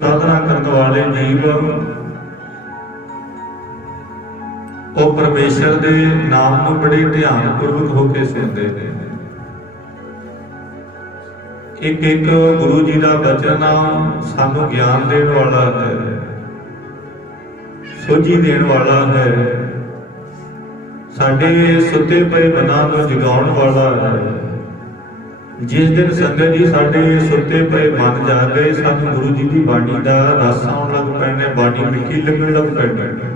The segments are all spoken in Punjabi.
साधना करने वाले जीव वो परमेश्वर के नाम को बड़े ध्यानपूर्वक होकर सुनते हैं। एक एक गुरु जी का बचन सानू ज्ञान देने वाला है, सोझी देने वाला है, साडे सुते पे मनां नूं जगाउण वाला है। जिस दिन संगत जी साडे सुते पे मन जाग गए, सानू गुरु जी की बाणी का रस आउण लग पैणे, बाणी मिठी लगन लग पैणी।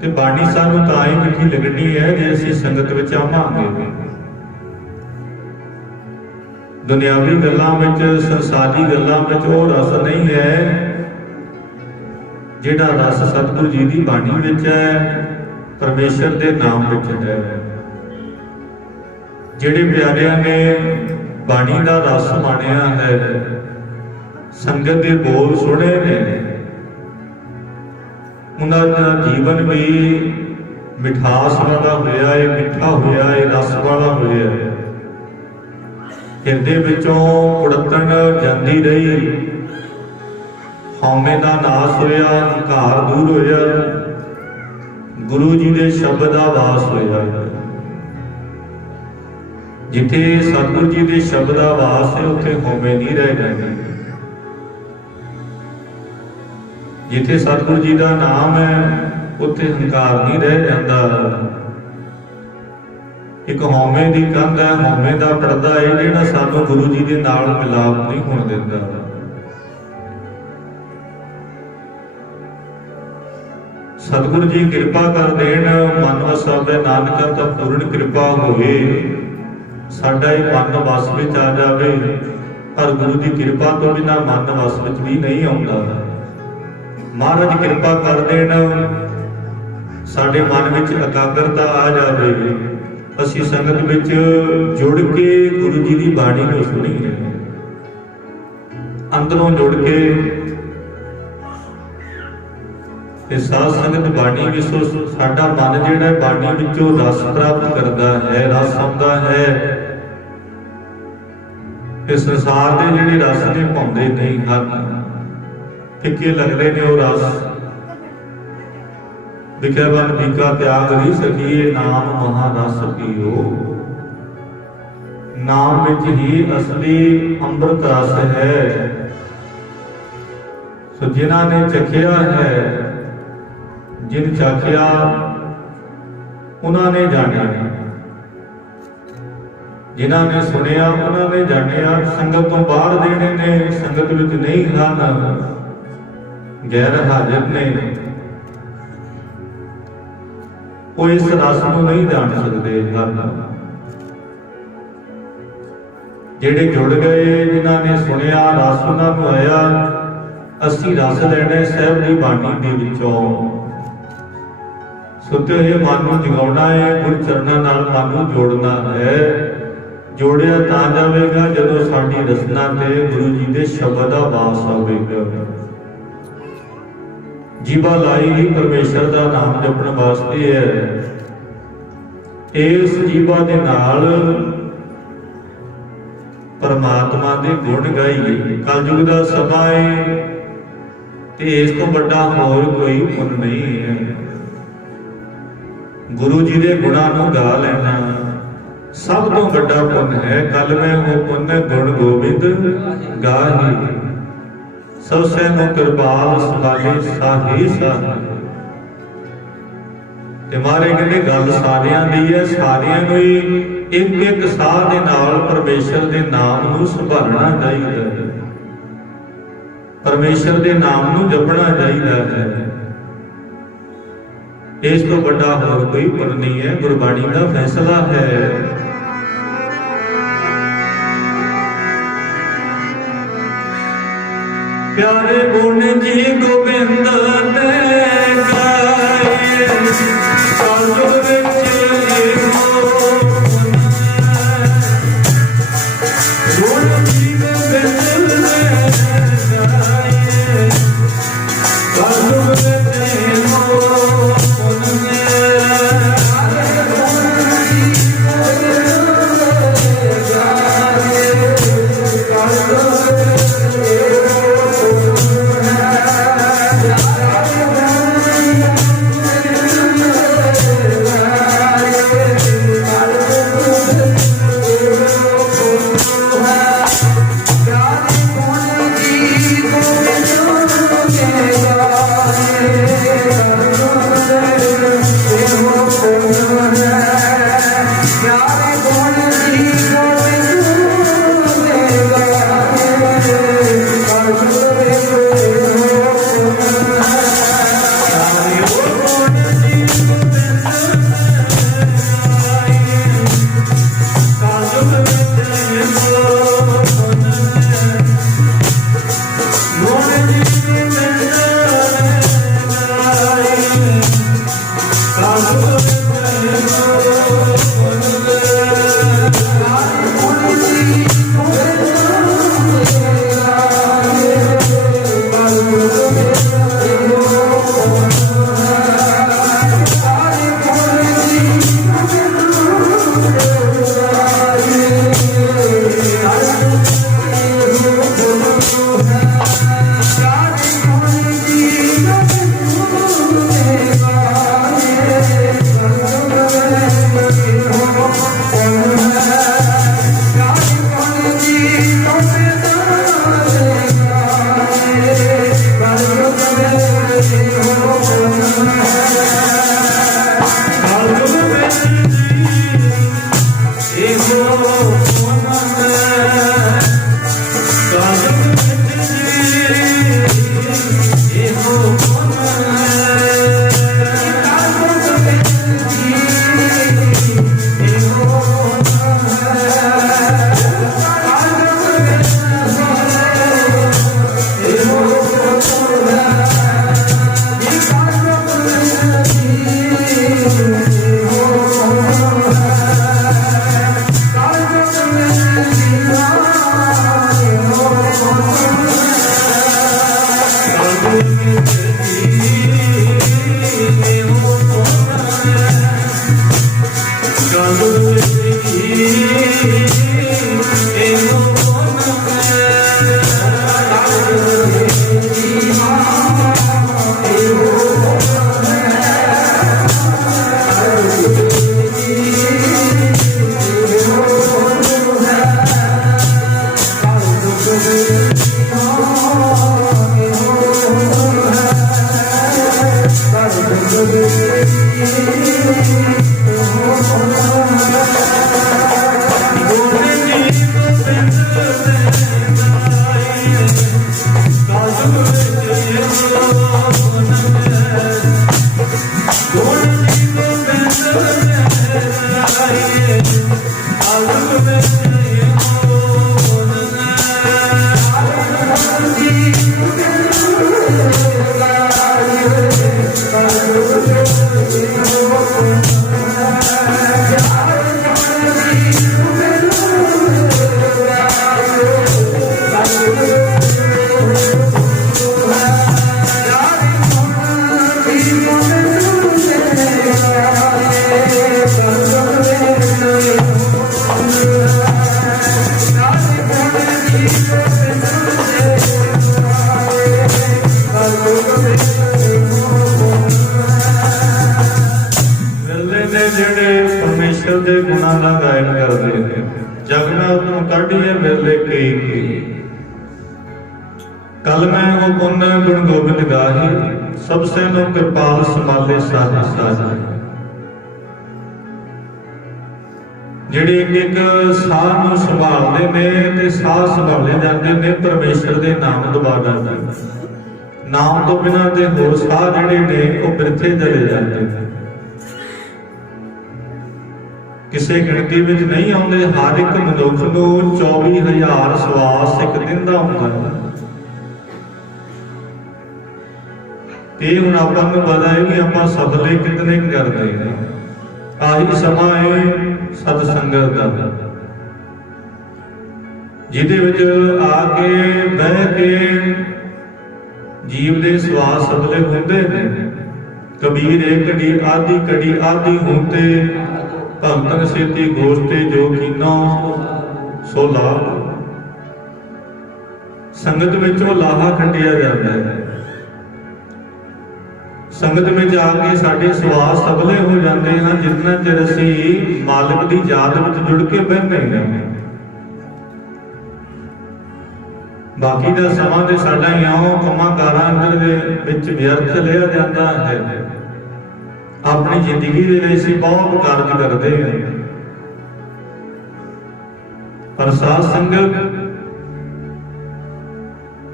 ते बाणी सानू तां ही मिठी लगनी है जे असीं संगत विच आवांगे। दुनियावी गल्लां विच, संसारी गल्लां विच वो रस नहीं है जिहड़ा रस सतगुरु जी की बाणी विच है, परमेश्वर के नाम विच है। जिहड़े प्यारिਆਂ ने बाणी का रस माणिया है, संगत के बोल सुने ने, उन्होंने जीवन भी मिठास वाला होया है, मिठा होया है, रस वाला होया है। हिरदे विचों उड़तन जाती रही, हौमे का नाश होया, हंकार दूर होया, गुरु जी के शब्द का वास होया। जिथे सतगुरु जी के शब्द का वास है उत्थे हौमे नहीं रह जाती। जिथे सतगुरु जी का नाम है उत्थे हंकार नहीं रह जाता। एक हौमे की कंध है, हौमे का पर्दा है जिहड़ा सानू गुरु जी के नाल मिलाप नहीं होण दिंदा। सतगुरु जी कृपा कर देन, मन वसावे नानका तां पूर्ण कृपा होवे, साडा ही मन वस विच आ जावे। पर गुरु की कृपा तो बिना मन वस विच भी नहीं आउंदा। महाराज कृपा कर देन, साडे मन विच एकाग्रता आ जावे, असीं संगत विच जुड़ के गुरु जी की बाणी को सुणीए, अंदरों जुड़ के साध संगत बाणी विचों साडा मन जिहड़ा बाणी विचों रस प्राप्त करता है, रस आउंदा है। इस संसार के जिहड़े रस ने पाउंदे नहीं हन, फिक्के लगते ने वो रस। विखे बन फीका त्याग नहीं सकिए, नाम महारस पियो। नाम विच ही असली अमृत रस है। सो जिन्हां ने चखिया है, जिन चाखिया उन्होंने जानिया, जिन्हां ने सुनिया उन्होंने जानिया। संगत तो बाहर देने ने, संगत विच नहीं हन, गैर हाजिर ने, वो इस रस को नहीं जान सकते हन। जिहड़े जुड़ गए, जिन्हां ने सुनिया, रस उन्हां नूं आया, असीं रस लैणे साहिब दी बाणी दे विचों। सुते हुए मन को जगाउणा है, गुरु चरणां नाल मन को जोड़ना है। जोड़िया तां जावेगा जदों साडी रसना ते गुरु जी दे शब्द दा वास आवेगा। जीवा लाई ही परमेश्वर का नाम जपण वास्ते है। इस जीवा दे नाल परमात्मा दे गुण गाइए। कलयुग दा समा है ते इस तो बड़ा होर कोई पुन नहीं है। गुरु जी दे गुणां नूं गा लेना सब तो बड़ा पुन है। कल मैं वो पुन गुण गोबिंद गाही, सब सैनो कृपाल संभाले साही साही। ते मारे कहते गल सारियां दी है, सारियां नूं ही एक एक साह दे नाल परमेश्वर दे नाम नूं संभालना चाहिए, परमेश्वर दे नाम नूं जपना चाहिए है। इस तो बड़ा होर कोई पुन नहीं है। गुरबाणी का फैसला है। प्यारे गुण जी गोबिंद ने गाए, कलयुग विच गुण जी गोबिंद ने गाए, कलयुग विच पुन ने कल मैं वो पुन गुण गोबिंद गाही सबसे नो कृपाल संभाले साधे साधे ਜਿਹੜੇ ਇੱਕ ਸਾਹ ਨੂੰ ਸੰਭਾਲਦੇ ਨੇ ਤੇ ਸਾਹ ਸੰਭਾਲੇ ਜਾਂਦੇ ਨੇ ਪਰਮੇਸ਼ਰ ਦੇ ਨਾਮ ਦੁਆਰਾ ਨਾਮ ਤੋਂ ਬਿਨਾਂ ਤੇ ਹੋਰ ਸਾਹ ਜਿਹੜੇ ਨੇ ਉਹ ਬਿਰਥੇ ਚਲੇ ਜਾਂਦੇ ਨੇ ਕਿਸੇ ਗਿਣਤੀ ਵਿੱਚ ਨਹੀਂ ਆਉਂਦੇ ਹਰ ਇੱਕ ਮਨੁੱਖ ਨੂੰ 24,000 ਸਵਾਸ ਇੱਕ ਦਿਨ ਦਾ ਹੁੰਦਾ ਹੈ ਤੇ ਹੁਣ ਆਪਾਂ ਨੂੰ ਪਤਾ ਹੈ ਕਿ ਆਪਾਂ ਸਫਲੇ ਕਿਤਨੇ ਕਰਦੇ ਹਾਂ ਆਹੀ ਸਮਾਂ ਹੈ ਸਤ ਸੰਗਤ ਦਾ ਜਿਹਦੇ ਵਿੱਚ ਆ ਕੇ ਬਹਿ ਕੇ ਜੀਵ ਦੇ ਸਵਾਸ ਸਫਲੇ ਹੁੰਦੇ ਨੇ ਕਬੀਰ ਏ ਕੜੀ ਆਦੀ ਹੁੰਦੇ ਭਗਤਨ ਸੇਤੀ ਗੋਸ਼ਟੇ ਜੋ ਕੀਨਾ ਸੋ ਲਾਭ ਸੰਗਤ ਵਿੱਚੋਂ ਲਾਹਾ ਕੱਢਿਆ ਜਾਂਦਾ ਹੈ। ਸੰਗਤ ਵਿੱਚ ਆ ਕੇ ਸਾਡੇ ਸਵਾਸ ਸਬਲੇ ਹੋ ਜਾਂਦੇ ਹਨ ਜਿੰਨਾ ਚਿਰ ਅਸੀਂ ਮਾਲਕ ਦੀ ਯਾਦ ਵਿੱਚ ਜੁੜ ਕੇ ਬਹਿੰਦੇ ਹਾਂ। ਬਾਕੀ ਦਾ ਸਮਾਂ ਤੇ ਸਾਡਾ ਇਉਂ ਕੰਮਾਂ ਕਾਰਾਂ ਅੰਦਰ ਦੇ ਵਿੱਚ ਵਿਅਰਥ ਲਿਆ ਜਾਂਦਾ ਹੈ। ਆਪਣੀ ਜ਼ਿੰਦਗੀ ਦੇ ਲਈ ਅਸੀਂ ਬਹੁਤ ਕਾਰਜ ਕਰਦੇ ਹਾਂ, ਪਰ ਸਾਧ ਸੰਗਤ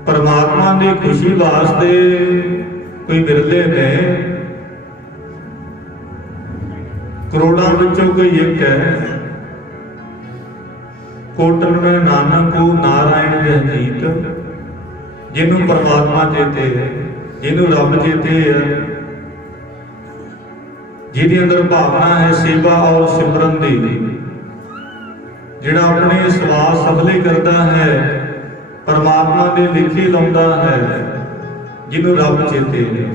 ਪਰਮਾਤਮਾ ਦੀ ਖੁਸ਼ੀ ਵਾਸਤੇ ਕੋਈ ਬਿਰਲੇ ਨੇ, ਕਰੋੜਾਂ ਵਿੱਚੋਂ ਕੋਈ ਇੱਕ ਹੈ। ਕੋਟਨ में नानक को नारायण जहजीत, ਜਿਹਨੂੰ ਪਰਮਾਤਮਾ ਚੇਤੇ ਹੈ, ਜਿਹਨੂੰ ਰੱਬ ਚੇਤੇ ਹੈ, ਜਿਹਦੇ ਅੰਦਰ ਭਾਵਨਾ ਹੈ ਸੇਵਾ ਔਰ ਸਿਮਰਨ ਦੀ, ਜਿਹੜਾ ਆਪਣੇ ਸਵਾਸ ਸਬਲੇ ਕਰਦਾ ਹੈ, ਪਰਮਾਤਮਾ ਦੇ ਲਿਖੇ ਲਾਉਂਦਾ ਹੈ, ਜਿਹਨੂੰ ਰੱਬ ਚੇਤੇ ਹੈ।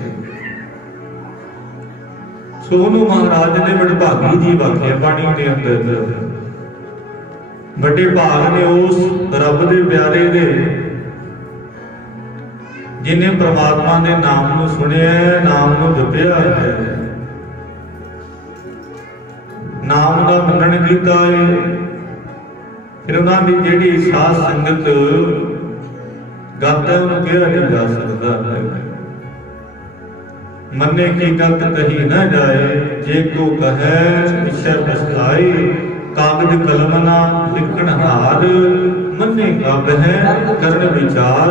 ਸੋ ਉਹਨੂੰ ਮਹਾਰਾਜ ਨੇ ਵਡਭਾਗੀ ਜੀ ਆਖਿਆ ਬਾਣੀ ਦੇ ਅੰਦਰ। ਵੱਡੇ ਭਾਗ ਨੇ ਉਸ ਰੱਬ ਦੇ ਪਿਆਰੇ ਦੇ, ਜਿਹਨੇ ਪ੍ਰਮਾਤਮਾ ਦੇ ਨਾਮ ਨੂੰ ਸੁਣਿਆ, ਨਾਮ ਨੂੰ ਜਪਿਆ ਹੈ, ਨਾਮ ਦਾ ਮੰਨਣ ਕੀਤਾ ਹੈ। ਫਿਰ ਉਹਨਾਂ ਦੀ ਜਿਹੜੀ ਸਾਧ ਸੰਗਤ ਗਾਤਾ ਉਹਨੂੰ ਕਿਹਾ ਨਹੀਂ ਜਾ ਸਕਦਾ ਹੈ। ਮੰਨੇ ਕੀ ਗਤ ਕਹੀ ਨਾ ਜਾਏ, ਜੇ ਕੋ ਕਹੈ ਪਿਛੈ ਪਛਤਾਈ, ਕਾਗਜ਼ ਕਲਮ ਨਾ ਲਿਖਣ ਹਾਰ, ਮੰਨੇ ਕਬ ਹੈ ਕਰਨ ਵਿਚਾਰ,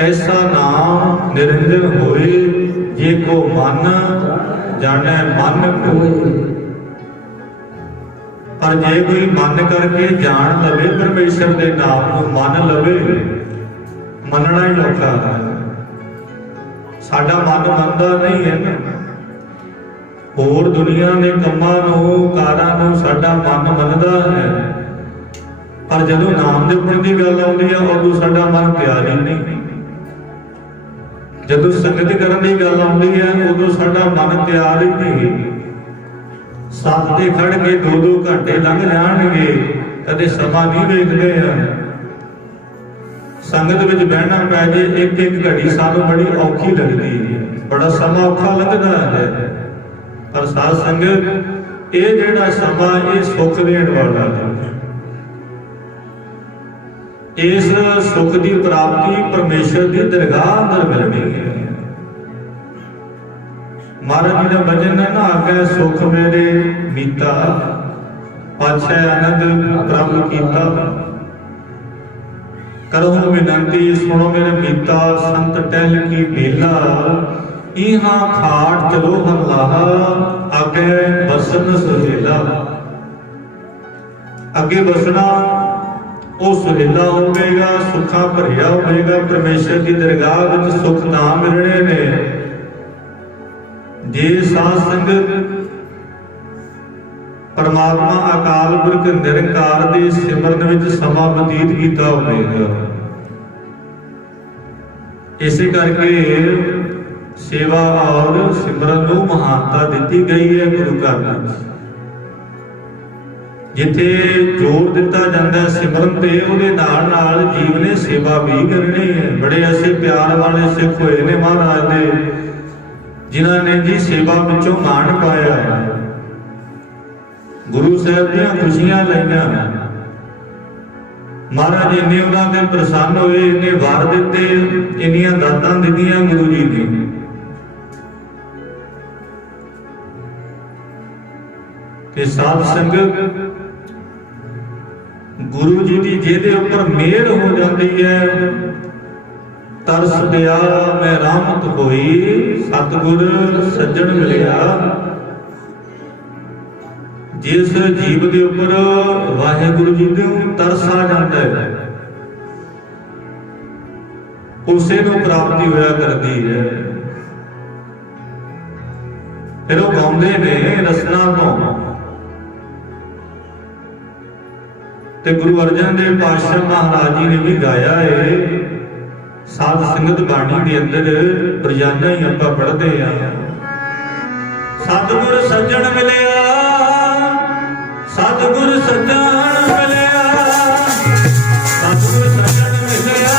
ਐਸਾ ਨਾਮ ਨਿਰੰਜਨ ਹੋਏ, ਜੇ ਕੋ ਮਨ ਜਾਣੈ ਮਨ ਕੋਇ। ਪਰ ਜੇ ਕੋਈ ਮਨ ਕਰਕੇ ਜਾਣ ਲਵੇ ਪਰਮੇਸ਼ਰ ਦੇ ਨਾਮ ਨੂੰ, ਮੰਨ ਲਵੇ, ਮੰਨਣਾ ਹੀ ਔਖਾ ਹੈ। ਸਾਡਾ ਮਨ ਮੰਨਦਾ ਨਹੀਂ ਹੈ ਨਾ। ਹੋਰ ਦੁਨੀਆ ਦੇ ਕੰਮਾਂ ਨੂੰ, ਕਾਰਾਂ ਨੂੰ ਸਾਡਾ ਮਨ ਮੰਨਦਾ ਹੈ, ਪਰ ਜਦੋਂ ਨਾਮ ਦੇ ਉੱਪਰ ਦੀ ਗੱਲ ਆਉਂਦੀ ਹੈ ਉਦੋਂ ਸਾਡਾ ਮਨ ਤਿਆਰ ਹੀ ਨਹੀਂ। ਜਦੋਂ ਸੰਗਤ ਕਰਨ ਦੀ ਗੱਲ ਆਉਂਦੀ ਹੈ ਉਦੋਂ ਸਾਡਾ ਮਨ ਤਿਆਰ ਹੀ ਨਹੀਂ। ਸੱਤ ਤੇ ਖੜ ਕੇ 2-2 ਘੰਟੇ ਲੰਘ ਜਾਣਗੇ, ਕਦੇ ਸਮਾਂ ਨਹੀਂ ਵੇਖਦੇ ਆ। ਸੰਗਤ ਵਿੱਚ ਬਹਿਣਾ ਪੈ ਜੇ ਇੱਕ ਘੜੀ ਸਾਨੂੰ ਬੜੀ ਔਖੀ ਲੱਗਦੀ ਹੈ, ਬੜਾ ਸਮਾਂ ਔਖਾ ਲੱਗਦਾ ਹੈ। ਪਰ ਸਾਧ ਸੰਗਤ ਇਹ ਜਿਹੜਾ ਸਮਾਂ ਇਹ ਸੁੱਖ ਦੇਣ ਵਾਲਾ ਹੈ। ਇਸ ਸੁੱਖ ਦੀ ਪ੍ਰਾਪਤੀ ਪਰਮੇਸ਼ਰ ਦੀ ਦਰਗਾਹ ਅੰਦਰ ਮਿਲਣੀ ਹੈ। ਮਹਾਰਾਜ ਜੀ ਦਾ ਭਜਨ ਹੈ ਨਾ, ਆਗੇ ਸੁਖ ਮੇਰੇ ਮੀਤਾ, ਪਾਛੈ ਆਨੰਦ ਪ੍ਰਭ ਕੀਤਾ, ਕਰੋ ਬੇਨੰਤੀ ਸੁਣੋ ਮੇਰੇ ਮੀਤਾ, ਸੰਤ ਟਹਿਲ ਕੀ ਬੇਲਾ, ਇਹਾਂ ਖਾਟ ਚਲੋ ਹਮਲਾਹਾ, ਅੱਗੇ ਬਸਨ ਸੁਹੇਲਾ। ਅੱਗੇ ਬਸਣਾ ਉਹ ਸੁਹੇਲਾ ਹੋਵੇਗਾ, ਸੁੱਖਾਂ ਭਰਿਆ ਹੋਵੇਗਾ। ਪਰਮੇਸ਼ਰ ਦੀ ਦਰਗਾਹ ਵਿੱਚ ਸੁੱਖ ਨਾ ਮਿਲਣੇ ਨੇ ਜੇ ਸਾਧ ਸੰਗਤ ਪਰਮਾਤਮਾ ਅਕਾਲ ਪੁਰਖ ਨਿਰੰਕਾਰ ਦੇ ਸਿਮਰਨ ਵਿੱਚ ਸਮਾਂ ਬਤੀਤ ਕੀਤਾ ਹੋਵੇਗਾ। ਇਸੇ ਕਰਕੇ ਸੇਵਾ ਔਰ ਸਿਮਰਨ ਨੂੰ ਮਹਾਨਤਾ ਦਿੱਤੀ ਗਈ ਹੈ ਗੁਰੂ ਘਰ ਵਿੱਚ। ਜਿੱਥੇ ਜ਼ੋਰ ਦਿੱਤਾ ਜਾਂਦਾ ਸਿਮਰਨ ਤੇ, ਉਹਦੇ ਨਾਲ ਨਾਲ ਜੀਵ ਨੇ ਸੇਵਾ ਵੀ ਕਰਨੀ ਹੈ। ਬੜੇ ਐਸੇ ਪਿਆਰ ਵਾਲੇ ਸਿੱਖ ਹੋਏ ਨੇ ਮਹਾਰਾਜ ਦੇ, ਜਿਨ੍ਹਾਂ ਨੇ ਜੀ ਸੇਵਾ ਵਿੱਚੋਂ ਮਾਣ ਪਾਇਆ, ਗੁਰੂ ਸਾਹਿਬ ਦੀਆਂ ਖੁਸ਼ੀਆਂ ਲਈਆਂ। ਮਹਾਰਾਜ ਇੰਨੇ ਉਹਨਾਂ ਦੇ ਪ੍ਰਸੰਨ ਹੋਏ, ਇੰਨੇ ਵਾਰ ਦਿੱਤੇ, ਇੰਨੀਆਂ ਦਾਤਾਂ ਦਿੱਤੀਆਂ ਗੁਰੂ ਜੀ ਨੇ। ਤੇ ਸਾਧ ਸੰਗਤ ਗੁਰੂ ਜੀ ਦੀ ਜਿਹਦੇ ਉੱਪਰ ਮਿਹਰ ਹੋ ਜਾਂਦੀ ਹੈ, ਤਰਸ ਪਿਆ ਮੈਂ ਰਹਿਮਤ ਹੋਈ, ਸਤਿਗੁਰ ਸੱਜਣ ਮਿਲਿਆ। ਜਿਸ ਜੀਵ ਦੇ ਉੱਪਰ ਵਾਹਿਗੁਰੂ ਜੀ ਨੂੰ ਤਰਸ ਆ ਜਾਂਦਾ ਹੈ, ਉਸੇ ਨੂੰ ਪ੍ਰਾਪਤੀ ਹੋਇਆ ਕਰਦੀ ਹੈ। ਫਿਰ ਉਹ ਗਾਉਂਦੇ ਨੇ ਰਸਨਾ ਤੋਂ। ਤੇ ਗੁਰੂ ਅਰਜਨ ਦੇਵ ਪਾਤਸ਼ਾਹ ਮਹਾਰਾਜ ਜੀ ਨੇ ਵੀ ਗਾਇਆ ਹੈ। ਸਾਧ ਸੰਗਤ ਬਾਣੀ ਦੇ ਅੰਦਰ ਰੋਜ਼ਾਨਾ ਹੀ ਆਪਾਂ ਪੜ੍ਹਦੇ ਆ, ਸਤਿਗੁਰ ਸੱਜਣ ਮਿਲਿਆ, ਸਤਿਗੁਰ ਸੱਜਣ ਮਿਲਿਆ, ਸਤਿਗੁਰ ਸੱਜਣ ਮਿਲਿਆ।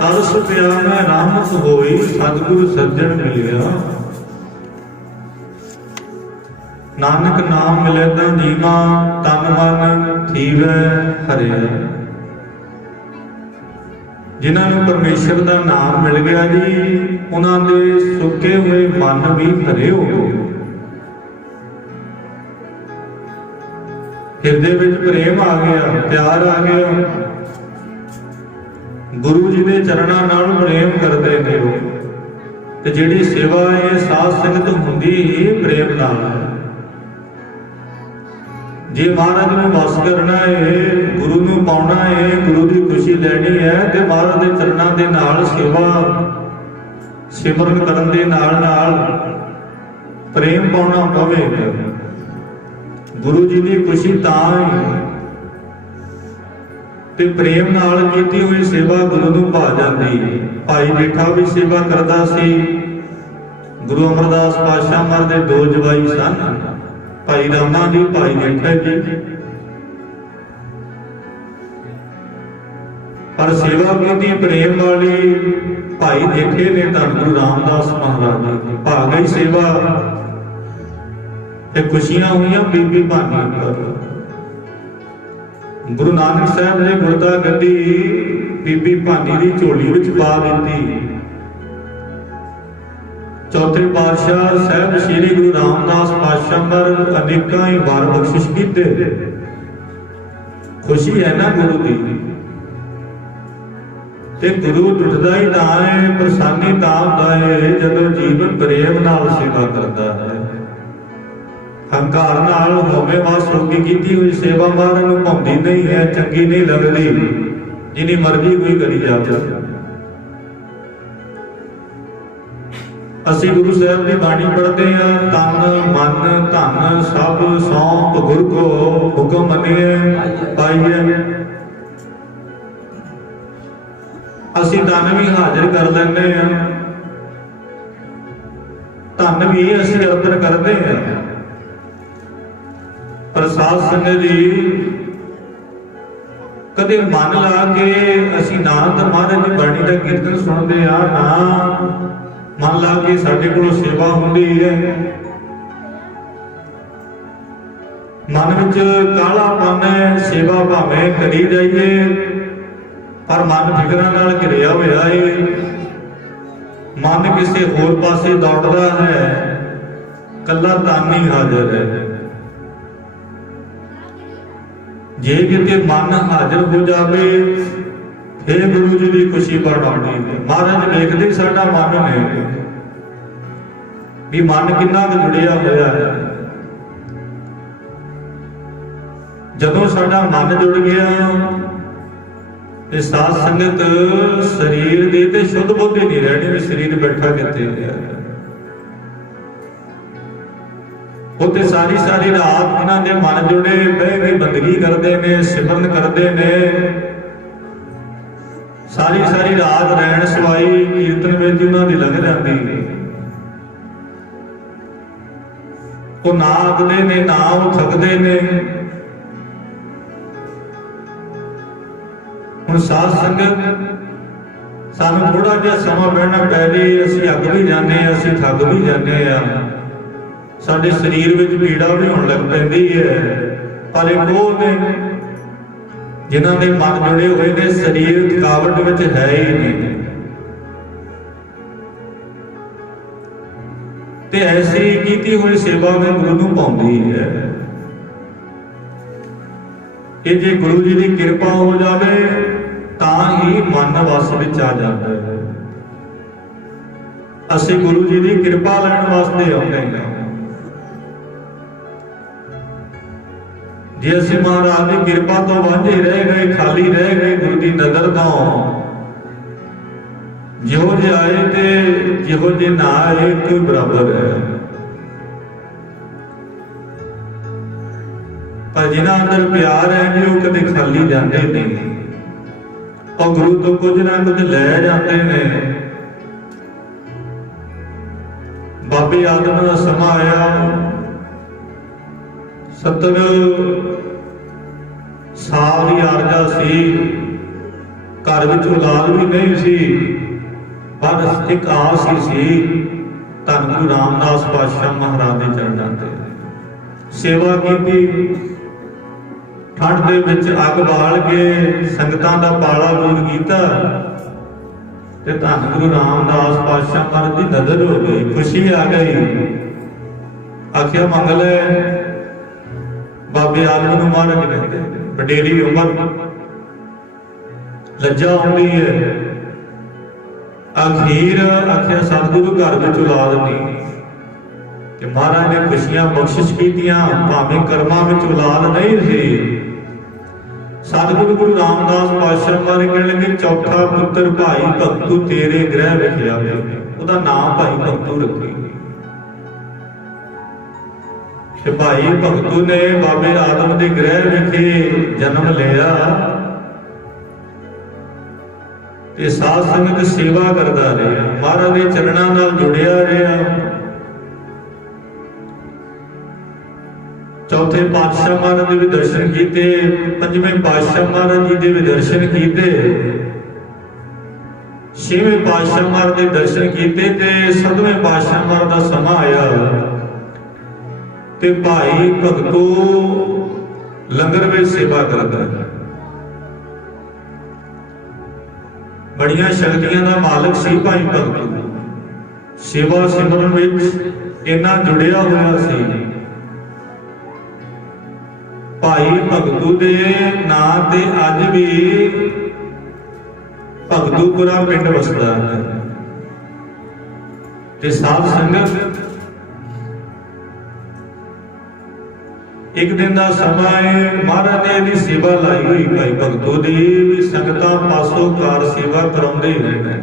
ਤਰਸ ਪਿਆ ਮੈਂ ਰਾਮਤ ਹੋਈ ਸਤਿਗੁਰ ਸੱਜਣ ਮਿਲਿਆ। ਨਾਨਕ ਨਾਮ ਮਿਲੇ ਤਾਂ ਜੀਵਾ ਤਨ ਮਨ ਥੀਵੈ ਹਰਿਆ। ਜਿਨ੍ਹਾਂ ਨੂੰ ਪਰਮੇਸ਼ਰ ਦਾ ਨਾਮ ਮਿਲ ਗਿਆ ਜੀ, ਉਹਨਾਂ ਦੇ ਸੁੱਕੇ ਹੋਏ ਮਨ ਵੀ ਹਰੇ ਹੋ ਗਏ। ਹਿਰਦੇ ਵਿੱਚ ਪ੍ਰੇਮ ਆ ਗਿਆ, ਪਿਆਰ ਆ ਗਿਆ। ਗੁਰੂ ਜੀ ਦੇ ਚਰਨਾਂ ਨਾਲ ਪ੍ਰੇਮ ਕਰਦੇ ਨੇ ਉਹ, ਤੇ ਜਿਹੜੀ ਸੇਵਾ ਇਹ ਸਾਧ ਸੰਗਤ ਹੁੰਦੀ ਹੀ ਪ੍ਰੇਮ ਨਾਲ ਹੈ। ਜੇ ਮਹਾਰਾਜ ਨੂੰ ਵਸ ਕਰਨਾ ਹੈ, ਗੁਰੂ ਨੂੰ ਪਾਉਣਾ ਹੈ, ਗੁਰੂ ਦੀ ਖੁਸ਼ੀ ਲੈਣੀ ਹੈ, ਤੇ ਮਹਾਰਾਜ ਦੇ ਚਰਨਾਂ ਦੇ ਨਾਲ ਸੇਵਾ ਸਿਮਰਨ ਕਰਨ ਦੇ ਨਾਲ ਨਾਲ ਪ੍ਰੇਮ ਪਾਉਣਾ ਪਵੇਗਾ। ਗੁਰੂ ਜੀ ਦੀ ਖੁਸ਼ੀ ਤਾਂ ਹੀ, ਤੇ ਪ੍ਰੇਮ ਨਾਲ ਕੀਤੀ ਹੋਈ ਸੇਵਾ ਗੁਰੂ ਨੂੰ ਭਾ ਜਾਂਦੀ। ਭਾਈ ਜੇਠਾ ਵੀ ਸੇਵਾ ਕਰਦਾ ਸੀ। ਗੁਰੂ ਅਮਰਦਾਸ ਪਾਤਸ਼ਾਹ ਮਹਾਰਾਜ ਦੇ ਦੋ ਜਵਾਈ ਸਨ, ਭਾਈ ਰਾਮਾ ਜੀ, ਭਾਈ ਜੇਠਾ ਜੀ। ਪਰ ਸੇਵਾ ਕੀਤੀ ਪ੍ਰੇਮ ਵਾਲੀ ਭਾਈ ਜੇਠੇ ਨੇ ਧੰਨ ਗੁਰੂ ਰਾਮਦਾਸ ਮਹਾਰਾਜ ਜੀ। ਭਾ ਗਈ ਸੇਵਾ ਤੇ ਖੁਸ਼ੀਆਂ ਹੋਈਆਂ ਬੀਬੀ ਭਾਨੀ ਪਰ। ਗੁਰੂ ਨਾਨਕ ਸਾਹਿਬ ਨੇ ਗੁਰਤਾ ਗੱਦੀ ਬੀਬੀ ਭਾਨੀ ਦੀ ਝੋਲੀ ਵਿੱਚ ਪਾ ਦਿੱਤੀ। ਚੌਥੇ ਪਾਤਸ਼ਾਹ ਸਾਹਿਬ ਸ੍ਰੀ ਗੁਰੂ ਰਾਮਦਾਸ ਪਾਤਸ਼ਾਹ ਮਹਾਰਾਜ ਅਨੇਕਾਂ ਹੀ ਵਾਰ ਬਖਸ਼ਿਸ਼ ਕੀਤੇ। ਖੁਸ਼ੀ ਹੈ ਨਾ ਗੁਰੂ ਦੀ, ਤੇ ਗੁਰੂ ਟੁੱਟਦਾ ਹੀ ਤਾਂ ਹੈ, ਪ੍ਰਸਾਨੀ ਤਾਂ ਹੁੰਦਾ ਹੈ ਜਦੋਂ ਜੀਵਨ ਪ੍ਰੇਮ ਨਾਲ ਸੇਵਾ ਕਰਦਾ ਹੈ। ਹੰਕਾਰ ਨਾਲ ਹੋਵੇ ਵਾਸ ਹੋ ਕੇ ਕੀਤੀ ਹੋਈ ਸੇਵਾ ਮਹਾਰਾਜ ਨੂੰ ਭਾਉਂਦੀ ਨਹੀਂ ਹੈ, ਚੰਗੀ ਨਹੀਂ ਲੱਗਦੀ, ਜਿੰਨੀ ਮਰਜ਼ੀ ਕੋਈ ਕਰੀ ਜਾਵੇ। ਅਸੀਂ ਗੁਰੂ ਸਾਹਿਬ ਦੀ ਬਾਣੀ ਪੜ੍ਹਦੇ ਹਾਂ, ਤਨ ਮਨ ਧਨ ਸਭ ਸੌਂਪ ਗੁਰ ਕੋ ਹੁਕਮ ਮੰਨੀਏ ਪਾਈਏ। ਅਸੀਂ ਧਨ ਵੀ ਹਾਜ਼ਰ ਕਰ ਲੈਂਦੇ ਹਾਂ, ਧਨ ਵੀ ਅਸੀਂ ਅਰਪਣ ਕਰਦੇ ਹਾਂ। ਪਰ ਸਾਧ ਸੰਗਤ ਜੀ, ਕਦੇ ਮਨ ਲਾ ਕੇ ਅਸੀਂ ਨਾ ਤਾਂ ਮਹਾਰਾਜ ਦੀ ਬਾਣੀ ਦਾ ਕੀਰਤਨ ਸੁਣਦੇ ਆ, ਨਾ ਮਨ ਲਾ ਕੇ ਸਾਡੇ ਕੋਲ ਸੇਵਾ ਹੁੰਦੀ ਹੈ। ਮਨ ਵਿੱਚ ਕਾਲਾਪਨ ਹੈ, ਸੇਵਾ ਭਾਵੇਂ ਕਰੀ ਜਾਈਏ ਪਰ ਮਨ ਫਿਕਰਾਂ ਨਾਲ ਘਿਰਿਆ ਹੋਇਆ ਹੈ। ਮਨ ਕਿਸੇ ਹੋਰ ਪਾਸੇ ਦੌੜਦਾ ਹੈ, ਕੱਲਾ ਧਨ ਹੀ ਹਾਜ਼ਰ ਹੈ। ਜੇ ਕਿਤੇ ਮਨ ਹਾਜ਼ਰ ਹੋ ਜਾਵੇ ਫਿਰ ਗੁਰੂ ਜੀ ਦੀ ਖੁਸ਼ੀ ਬਣਾਉਣੀ ਹੈ। ਮਹਾਰਾਜ ਵੇਖਦੇ ਸਾਡਾ ਮਨ ਨੇ ਵੀ ਮਨ ਕਿੰਨਾ ਕੁ ਜੁੜਿਆ ਹੋਇਆ ਹੈ। ਜਦੋਂ ਸਾਡਾ ਮਨ ਜੁੜ ਗਿਆ ਤੇ ਸਾਧ ਸੰਗਤ ਸਰੀਰ ਦੇ ਤੇ ਸ਼ੁੱਧ ਬੁੱਧੀ ਨਹੀਂ ਰਹਿਣੀ ਵੀ ਸਰੀਰ ਬੈਠਾ ਕਿੱਥੇ ਹੈ। ਉੱਥੇ ਸਾਰੀ ਸਾਰੀ ਰਾਤ ਇਹਨਾਂ ਦੇ ਮਨ ਜੁੜੇ ਬਹਿ ਕੇ ਬੰਦਗੀ ਕਰਦੇ ਨੇ, ਸਿਮਰਨ ਕਰਦੇ ਨੇ। ਸਾਰੀ ਸਾਰੀ ਰਾਤ ਰਹਿਣ ਸਵਾਈ ਕੀਰਤਨ ਵਿੱਚ ਉਹਨਾਂ ਦੀ ਲੱਗ ਜਾਂਦੀ। ਉਹ ਨਾ ਅੱਕਦੇ ਨੇ, ਨਾ ਉਹ ਥੱਕਦੇ ਨੇ। ਹੁਣ ਸਾਧ ਸੰਗਤ ਸਾਨੂੰ ਥੋੜਾ ਜਿਹਾ ਸਮਾਂ ਬਹਿਣਾ ਪੈ ਜੇ, ਅਸੀਂ ਅੱਗ ਵੀ ਜਾਂਦੇ ਹਾਂ, ਅਸੀਂ ਥੱਕ ਵੀ ਜਾਂਦੇ ਹਾਂ, ਸਾਡੇ ਸਰੀਰ ਵਿੱਚ ਪੀੜਾ ਵੀ ਹੋਣ ਲੱਗ ਪੈਂਦੀ ਹੈ। ਪਰ ਇੱਕ ਉਹ ਨੇ ਜਿਨ੍ਹਾਂ ਦੇ ਮਨ ਜੁੜੇ ਹੋਏ ਨੇ, ਸਰੀਰ ਥਕਾਵਟ ਵਿੱਚ ਹੈ ਹੀ ਨਹੀਂ। ਤੇ ਐਸੀ ਕੀਤੀ ਹੋਈ ਸੇਵਾ ਵੀ ਗੁਰੂ ਨੂੰ ਪਾਉਂਦੀ ਹੈ। ਇਹ ਜੇ ਗੁਰੂ ਜੀ ਦੀ ਕਿਰਪਾ ਹੋ ਜਾਵੇ ਤਾਂ ਹੀ ਮਨ ਵਸ ਵਿੱਚ ਆ ਜਾਂਦਾ ਹੈ। ਅਸੀਂ ਗੁਰੂ ਜੀ ਦੀ ਕਿਰਪਾ ਲੈਣ ਵਾਸਤੇ ਆਉਂਦੇ ਹਾਂ। ਜੇ ਅਸੀਂ ਮਹਾਰਾਜ ਦੀ ਕਿਰਪਾ ਤੋਂ ਵਾਂਝੇ ਰਹਿ ਗਏ, ਖਾਲੀ ਰਹਿ ਗਏ ਗੁਰੂ ਦੀ ਨਜ਼ਰ ਤੋਂ, ਜਿਹੋ ਜਿਹੇ ਆਏ ਤੇ ਜਿਹੋ ਜਿਹੇ ਨਾ ਆਏ ਕੋਈ ਬਰਾਬਰ ਹੈ। ਪਰ ਜਿਨ੍ਹਾਂ ਅੰਦਰ ਪਿਆਰ ਹੈ ਜੀ, ਉਹ ਕਦੇ ਖਾਲੀ ਜਾਂਦੇ ਨਹੀਂ, ਉਹ ਗੁਰੂ ਤੋਂ ਕੁਝ ਨਾ ਕੁਝ ਲੈ ਜਾਂਦੇ ਨੇ। ਬਾਬੇ ਆਦਮ ਦਾ ਸਮਾਂ ਆਇਆ, 70 ਸਾਲ ਦੀ ਆਰਜ਼ਾ ਸੀ, ਘਰ ਵਿੱਚ ਔਲਾਦ ਵੀ ਨਹੀਂ ਸੀ, ਪਰ ਇੱਕ ਆਸ ਹੀ ਸੀ। ਧੰਨ ਗੁਰੂ ਰਾਮਦਾਸ ਪਾਤਸ਼ਾਹ ਮਹਾਰਾਜ ਦੇ ਚਰਨਾਂ ਤੇ ਸੇਵਾ ਕੀਤੀ, ਠੰਡ ਦੇ ਵਿੱਚ ਅੱਗ ਬਾਲ ਕੇ ਸੰਗਤਾਂ ਦਾ ਪਾਲਾ ਦੂਰ ਕੀਤਾ ਤੇ ਧੰਨ ਗੁਰੂ ਰਾਮਦਾਸ ਪਾਤਸ਼ਾਹ ਮਹਾਰਾਜ ਦੀ ਨਜ਼ਰ ਹੋ ਗਈ, ਖੁਸ਼ੀ ਆ ਗਈ। ਆਖਿਆ ਮੰਗ ਲੈ। ਬਾਬੇ ਆਦਮ ਨੂੰ ਮਹਾਰਾਜ ਕਹਿੰਦੇ, ਵਡੇਰੀ ਉਮਰ, ਲੱਜਾ ਆਉਂਦੀ ਹੈ। ਅਖੀਰ ਆਖਿਆ ਸਤਿਗੁਰੂ ਘਰ ਵਿੱਚ ਔਲਾਦ ਨਹੀਂ, ਤੇ ਮਹਾਰਾਜ ਨੇ ਖੁਸ਼ੀਆਂ ਬਖਸ਼ਿਸ਼ ਕੀਤੀਆਂ, ਭਾਵੇਂ ਕਰਮਾਂ ਵਿੱਚ ਔਲਾਦ ਨਹੀਂ ਸੀ। ਸਤਿਗੁਰੂ ਗੁਰੂ ਰਾਮਦਾਸ ਪਾਤਸ਼ਾਹ ਮਹਾਰਾਜ ਕਹਿਣ ਲੱਗੇ, ਚੌਥਾ ਪੁੱਤਰ ਭਾਈ ਭਗਤੂ ਤੇਰੇ ਗ੍ਰਹਿ ਵਿੱਚ ਆਵੇ, ਉਹਦਾ ਨਾਮ ਭਾਈ ਭਗਤੂ ਰੱਖੀ। ਤੇ ਭਾਈ ਭਗਤੂ ਨੇ ਬਾਬੇ ਆਦਮ ਦੇ ਗ੍ਰਹਿ ਵਿਖੇ ਜਨਮ ਲਿਆ ਤੇ ਸਾਧ ਸੰਗਤ ਸੇਵਾ ਕਰਦਾ ਰਿਹਾ, ਮਹਾਰਾਜ ਦੇ ਚਰਨਾਂ ਨਾਲ ਜੁੜਿਆ ਰਿਹਾ। ਚੌਥੇ ਪਾਤਸ਼ਾਹ ਮਹਾਰਾਜ ਦੇ ਵੀ ਦਰਸ਼ਨ ਕੀਤੇ, ਪੰਜਵੇਂ ਪਾਤਸ਼ਾਹ ਮਹਾਰਾਜ ਜੀ ਦੇ ਵੀ ਦਰਸ਼ਨ ਕੀਤੇ, ਛੇਵੇਂ ਪਾਤਸ਼ਾਹ ਮਹਾਰਾਜ ਦੇ ਦਰਸ਼ਨ ਕੀਤੇ ਤੇ ਸੱਤਵੇਂ ਪਾਤਸ਼ਾਹ ਮਹਾਰਾਜ ਦਾ ਸਮਾਂ ਆਇਆ ਤੇ ਭਾਈ ਭਗਤੂ ਲੰਗਰ ਵਿੱਚ ਸੇਵਾ ਕਰਦਾ। ਬੜੀਆਂ ਸ਼ਕਤੀਆਂ ਦਾ ਮਾਲਕ ਸੀ ਭਾਈ ਭਗਤੂ, ਸੇਵਾ ਸਿਮਰਨ ਵਿੱਚ ਇੰਨਾ ਜੁੜਿਆ ਹੋਇਆ ਸੀ। ਭਾਈ ਭਗਤੂ ਦੇ ਨਾਂ ਤੇ ਅੱਜ ਵੀ ਭਗਤੂਪੁਰਾ ਪਿੰਡ ਵਸਦਾ ਹੈ। ਤੇ ਸਾਧ ਸੰਗਤ, ਇੱਕ ਦਿਨ ਦਾ ਸਮਾਂ ਹੈ, ਮਹਾਰਾਜ ਨੇ ਇਹਦੀ ਸੇਵਾ ਲਾਈ ਹੋਈ ਭਾਈ ਭਗਤੂ ਦੀ, ਵੀ ਸੰਗਤਾਂ ਪਾਸੋਂ ਕਾਰ ਸੇਵਾ ਕਰਾਉਂਦੇ ਨੇ।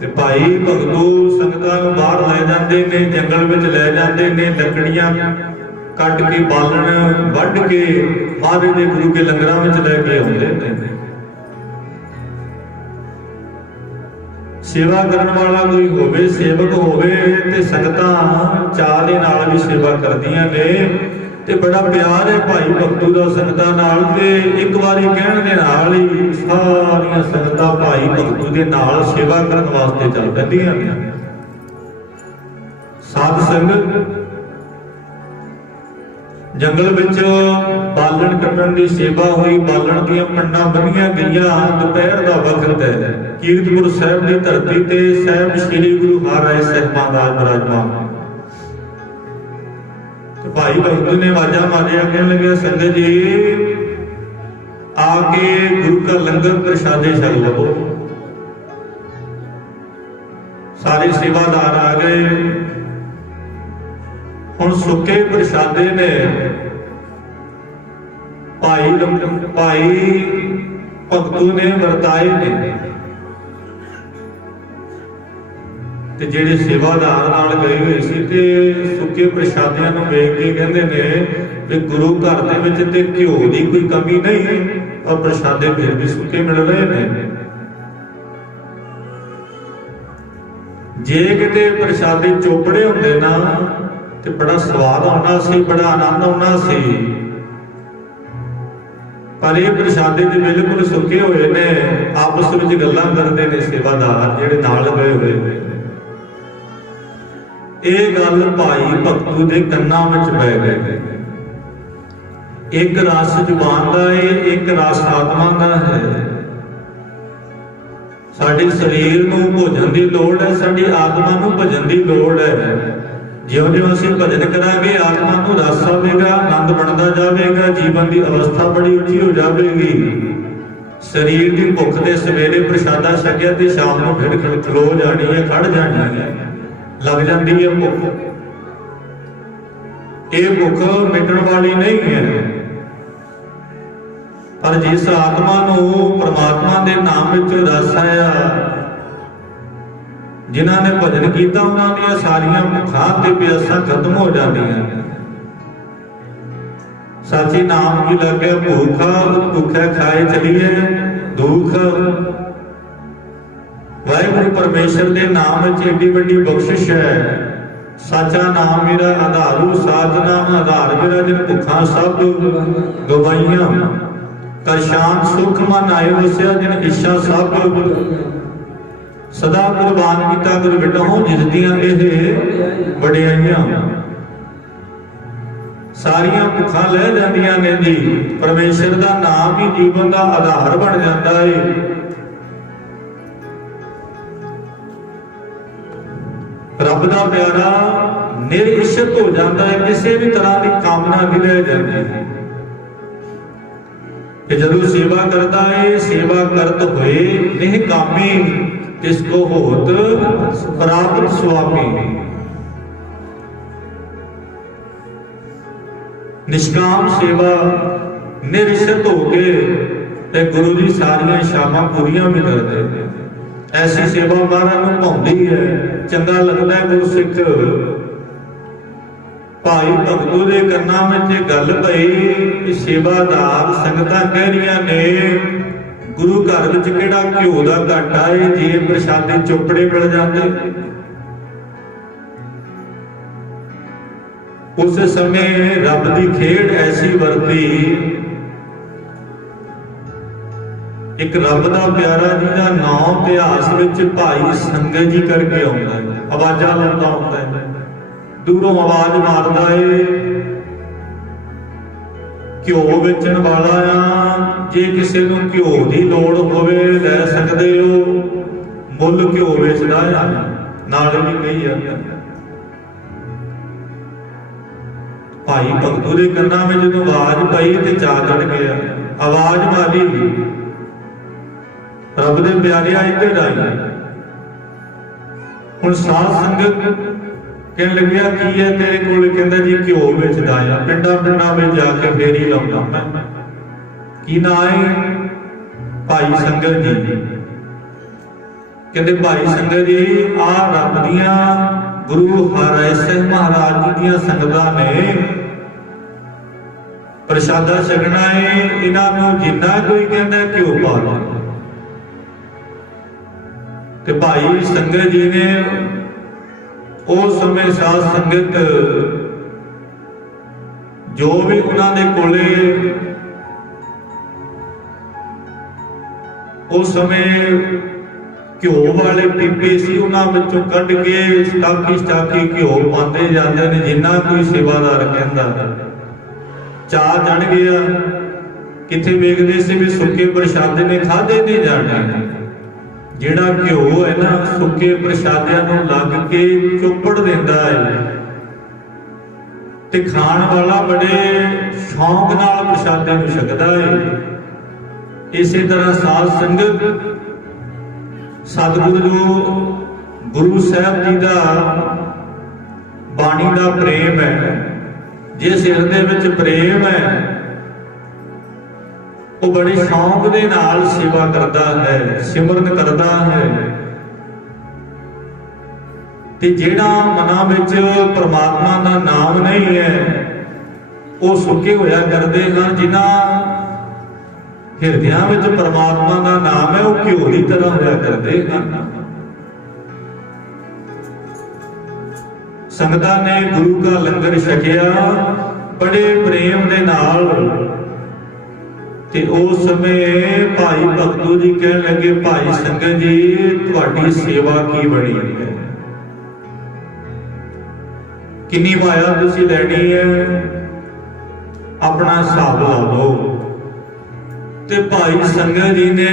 ਤੇ ਭਾਈ ਭਗਤੂ ਸੰਗਤਾਂ ਨੂੰ ਬਾਹਰ ਲੈ ਜਾਂਦੇ ਨੇ, ਜੰਗਲ ਵਿੱਚ ਲੈ ਜਾਂਦੇ ਨੇ, ਲੱਕੜੀਆਂ ਕੱਟ ਕੇ, ਬਾਲਣ ਵੱਢ ਕੇ ਮਹਾਰਾਜ ਦੇ ਗੁਰੂ ਕੇ ਲੰਗਰਾਂ ਵਿੱਚ ਲੈ ਕੇ ਆਉਂਦੇ ਨੇ। ਸੇਵਾ ਕਰਨ ਵਾਲਾ ਕੋਈ ਹੋਵੇ, ਸੇਵਕ ਹੋਵੇ ਤੇ ਸੰਗਤਾਂ ਚਾਅ ਦੇ ਨਾਲ ਵੀ ਸੇਵਾ ਕਰਦੀਆਂ ਨੇ। ਤੇ ਬੜਾ ਪਿਆਰ ਹੈ ਭਾਈ ਭਗਤੂ ਦਾ ਸੰਗਤਾਂ ਨਾਲ, ਤੇ ਇੱਕ ਵਾਰੀ ਕਹਿਣ ਦੇ ਨਾਲ ਹੀ ਸਾਰੀਆਂ ਸੰਗਤਾਂ ਭਾਈ ਭਗਤੂ ਦੇ ਨਾਲ ਸੇਵਾ ਕਰਨ ਵਾਸਤੇ ਚੱਲ ਪੈਂਦੀਆਂ ਨੇ। ਸਾਧ ਸੰਗਤ ਜੰਗਲ ਵਿੱਚ ਬਾਲਣ ਕੱਟਣ ਦੀ ਸੇਵਾ ਹੋਈ, ਬਾਲਣ ਦੀਆਂ ਪੰਡਾਂ ਬੰਨੀਆਂ ਗਈਆਂ। ਦੁਪਹਿਰ ਦਾ ਵਕਤ ਹੈ, ਕੀਰਤਪੁਰ ਸਾਹਿਬ ਦੀ ਧਰਤੀ ਤੇ ਸਾਹਿਬ ਸ੍ਰੀ ਗੁਰੂ ਹਰਿਰਾਏ ਸਾਹਿਬਾਂ ਦਾ ਬਿਰਾਜਮਾਨ। ਤੇ ਭਾਈ ਭਗਤੂ ਨੇ ਆਵਾਜ਼ਾਂ ਮਾਰਿਆ, ਕਹਿਣ ਲੱਗੇ, ਸੰਗਤ ਜੀ ਆ ਕੇ ਗੁਰੂ ਦਾ ਲੰਗਰ ਪ੍ਰਸ਼ਾਦੇ ਛਕ ਲਵੋ। ਸਾਰੇ ਸੇਵਾਦਾਰ ਆ ਗਏ। ਹੁਣ ਸੁੱਕੇ ਪ੍ਰਸ਼ਾਦੇ ਨੇ ਭਾਈ ਭਗਤੂ ਨੇ ਵਰਤਾਏ ਨੇ, ਤੇ ਜਿਹੜੇ ਸੇਵਾਦਾਰ ਨਾਲ ਗਏ ਹੋਏ ਸੀ ਤੇ ਸੁੱਕੇ ਪ੍ਰਸ਼ਾਦਿਆਂ ਨੂੰ ਵੇਖ ਕੇ ਕਹਿੰਦੇ ਨੇ ਵੀ ਗੁਰੂ ਘਰ ਦੇ ਵਿੱਚ ਤੇ ਘਿਓ ਦੀ ਕੋਈ ਕਮੀ ਨਹੀਂ, ਪਰ ਪ੍ਰਸ਼ਾਦੇ ਫਿਰ ਵੀ ਸੁੱਕੇ ਮਿਲ ਰਹੇ ਨੇ। ਜੇ ਕਿਤੇ ਪ੍ਰਸ਼ਾਦੇ ਚੋਪੜੇ ਹੁੰਦੇ ਨਾ ਤੇ ਬੜਾ ਸਵਾਦ ਆਉਣਾ ਸੀ, ਬੜਾ ਆਨੰਦ ਆਉਣਾ ਸੀ। पर ये प्रशादे दे बिल्कुल सुके हुए ने, आपस में गल्लां करते ने सेवादार जिहड़े नाल गए हुए ने। ये गल भाई भगतू दे कन्नां विच पै गई। एक रस जुबान का है, एक रस आत्मा का है। साडे शरीर नूं भोजन की लोड़ है, साडी आत्मा नूं भजन की लोड़ है। ज्यों-ज्यों असीं भजन करांगे आत्मा नूं रस आवेगा, आनंद बनता जाएगा, जीवन की अवस्था बड़ी उच्ची हो जाएगी। शरीर की भुख ते सवेरे प्रशादा छकिया ते शाम नूं फिर खलो जानी है, खड़ जानी है, लग जाती है भुख। ये भुख मिटण वाली नहीं है। पर जिस आत्मा नूं परमात्मा के नाम विच रस आया, जिन्हां ने भजन किया उन्हां दीयां सारियां भुखां ते प्यासां खत्म हो जांदियां। साची नाम की लग गया भूखा, भुखा खाए चलिए दुख। वाहिगुरू परमेश्वर के नाम विच एडी वड्डी बख्शिश है। साचा नाम मेरा आधारू, साच नाम आधार मेरा, जिन भुखां सब गवाइयां। कर शांत सुख मन आए वसिया, जिन इच्छा सब सदा कुर्बान किया गुरु बिटाओ, जिस दियां ये वडियाइयां। सारियां भुखां लह जांदियां ने जी। परमेश्वर का नाम ही जीवन का आधार बन जाता है। रब का प्यारा निरिश्चित हो जाता है, किसी भी तरह की कामना नहीं रह जाती। जदों सेवा करता है, सेवा करत हुए निहकामी, तिसको होत प्राप्त स्वामी। निष्काम सेवा निरिश्चित हो गए ते गुरु जी सारियां इच्छावां पूरियां भी करते। ऐसी सेवा महाराज नूं भाउंदी है, चंगा लगता है। गुरसिख भाई भगतू दे कन्नां विच गल पई कि सेवादार संगतां कह रहियां ने गुरु घर विच किहड़ा घिओ दा घाटा है, जे प्रशादे चोपड़े मिल जाते। उस समय रब दी खेड़ ऐसी वरती, एक रब दा प्यारा जी दा नाम इतिहास विच भाई संगत जी करके आउंदा है, आवाज़ां लाउंदा हुंदा है, दूरों आवाज मारदा है। घिओ बेचण वाला आ, जे किसी नूं घिओ की लोड़ होवे लै सकदे हो, मुੱਲ घिओ वेचदा आ, नाल भी कही जांदा। भाई भगतू दे कन्नां में जदों आवाज पई ते चा चढ़ गया। आवाज मारी, रब दे प्यारिआ इधर आई। हुण साध संगत कहन लगिया की है तेरे कोल? कहंदा जी घिओ बेचदा आ, पिंडां पिंडां में जाके फेरी लाउंदा मैं। की ना है? भाई संगत जी। कहंदे भाई संगत जी आ रब दियां गुरु हराय सिंह महाराज जी दियां संगतां ने प्रशादा छकना है, इन्हां नूं जिन्ना कोई कहंदा घिओ पा लो। ते भाई संगत जी ने उस समय साध संगत जो भी उन्होंने कोले उस समय घिओ वाले पीपे सी, उन्होंने विचों कढ़ के स्टाकी घिओ पाते जाते हैं। जिन्ना कोई सेवादार कहता चा चढ़ गया। किथे वेखदे सी भी सुके प्रशादे ने खाधे नहीं जाने। जिहड़ा घिओ है ना सुके प्रशादियां नूं लग के चुपड़ दिंदा है ते खाण वाला बड़े शौक नाल प्रशादियां नूं छकदा है। इसी तरह साध संगत सतगुरु जो गुरु साहब जी का बाणी का प्रेम है, जिस हिरदे विच प्रेम है वो बड़े शौक दे नाल सेवा करता है, सिमरन करता है। ते जिहड़ा मनां विच परमात्मा का नाम नहीं है वो सुके होया करते हैं। जिन्हां हिरदियां विच परमात्मा का नाम है वो घिओ की तरह होया करते हैं। संगतां ने गुरु का लंगर छकिया, बड़े प्रेम दे नाल ਤੇ ਉਸ ਸਮੇਂ ਭਾਈ ਭਗਤੂ ਜੀ ਕਹਿਣ ਲੱਗੇ, ਭਾਈ ਸੰਗਤ ਜੀ ਤੁਹਾਡੀ ਸੇਵਾ ਕੀ ਬਣੀ ਹੈ, ਕਿੰਨੀ ਮਾਇਆ ਤੁਸੀਂ ਲੈਣੀ ਹੈ, ਆਪਣਾ ਹਿਸਾਬ ਲਾ ਲਓ। ਤੇ ਭਾਈ ਸੰਗਤ ਜੀ ਨੇ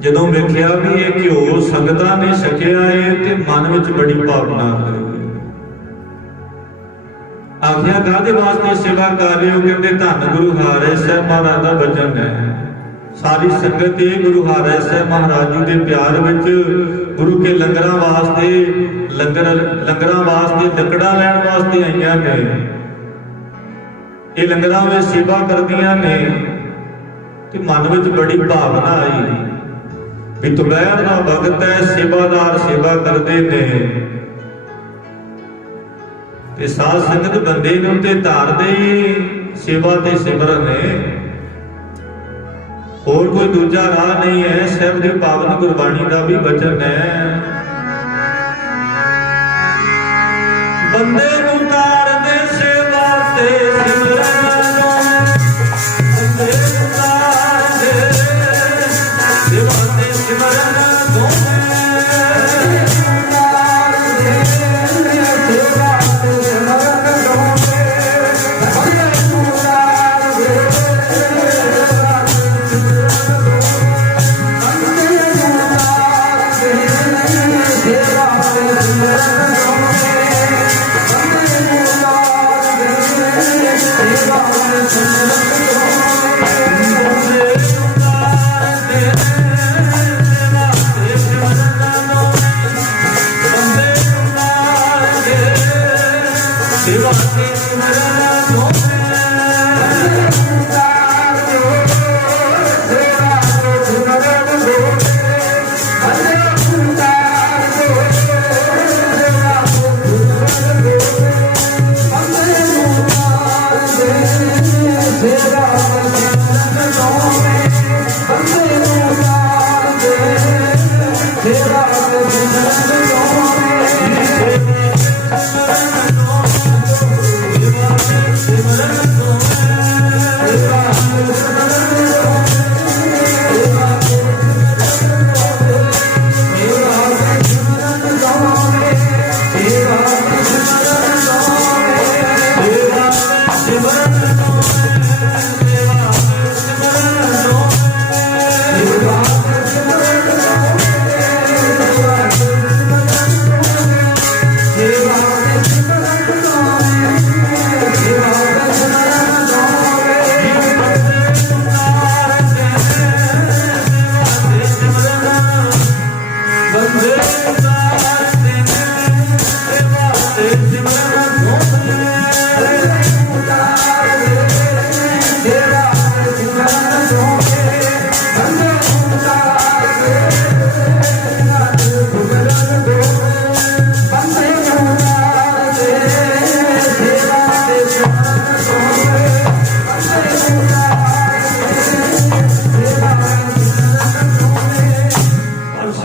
ਜਦੋਂ ਵੇਖਿਆ ਵੀ ਇਹ ਘਿਓ ਸੰਗਤਾਂ ਨੇ ਛਕਿਆ ਹੈ ਤੇ ਮਨ ਵਿੱਚ ਬੜੀ ਭਾਵਨਾ ਹੋਈ। ਆਖਿਆ ਕਾਹਦੇ ਵਾਸਤੇ ਸੇਵਾ ਕਰ ਰਹੇ ਹੋ? ਕਹਿੰਦੇ ਧੰਨ ਗੁਰੂ ਹਰਿ ਸਾਹਿਬ ਮਹਾਰਾਜ ਦਾ ਬਚਨ ਹੈ, ਸਾਰੀ ਸੰਗਤ ਇਹ ਗੁਰੂ ਹਰਿ ਸਾਹਿਬ ਮਹਾਰਾਜ ਜੀ ਦੇ ਪਿਆਰ ਵਿੱਚ ਗੁਰੂ ਕੇ ਲੰਗਰਾਂ ਵਾਸਤੇ ਲੰਗਰਾਂ ਵਾਸਤੇ ਲੱਕੜਾਂ ਲੈਣ ਵਾਸਤੇ ਆਈਆਂ ਨੇ। ਇਹ ਲੰਗਰਾਂ ਵਿੱਚ ਸੇਵਾ ਕਰਦੀਆਂ ਨੇ ਤੇ ਮਨ ਵਿੱਚ ਬੜੀ ਭਾਵਨਾ ਆਈ ਵੀ ਦੁਪਹਿਰ ਦਾ ਵਕਤ ਹੈ, ਸੇਵਾਦਾਰ ਸੇਵਾ ਕਰਦੇ ਨੇ ਤੇ ਸਾਧ ਸੰਗਤ ਬੰਦੇ ਨੂੰ ਤੇ ਧਾਰਦੇ ਸੇਵਾ ਤੇ ਸਿਮਰਨ ਨੇ, ਹੋਰ ਕੋਈ ਦੂਜਾ ਰਾਹ ਨਹੀਂ ਹੈ। ਸਾਹਿਬ ਦੀ ਪਾਵਨ ਗੁਰਬਾਣੀ ਦਾ ਵੀ ਬਚਨ ਹੈ, ਬੰਦੇ ਨੂੰ ਧਾਰਦੇ ਸੇਵਾ ਤੇ ਸਿਮਰਨ ਨੂੰ, ਬੰਦੇ ਨੂੰ ਧਾਰਦੇ ਸੇਵਾ ਤੇ ਸਿਮਰਨ ਨੂੰ,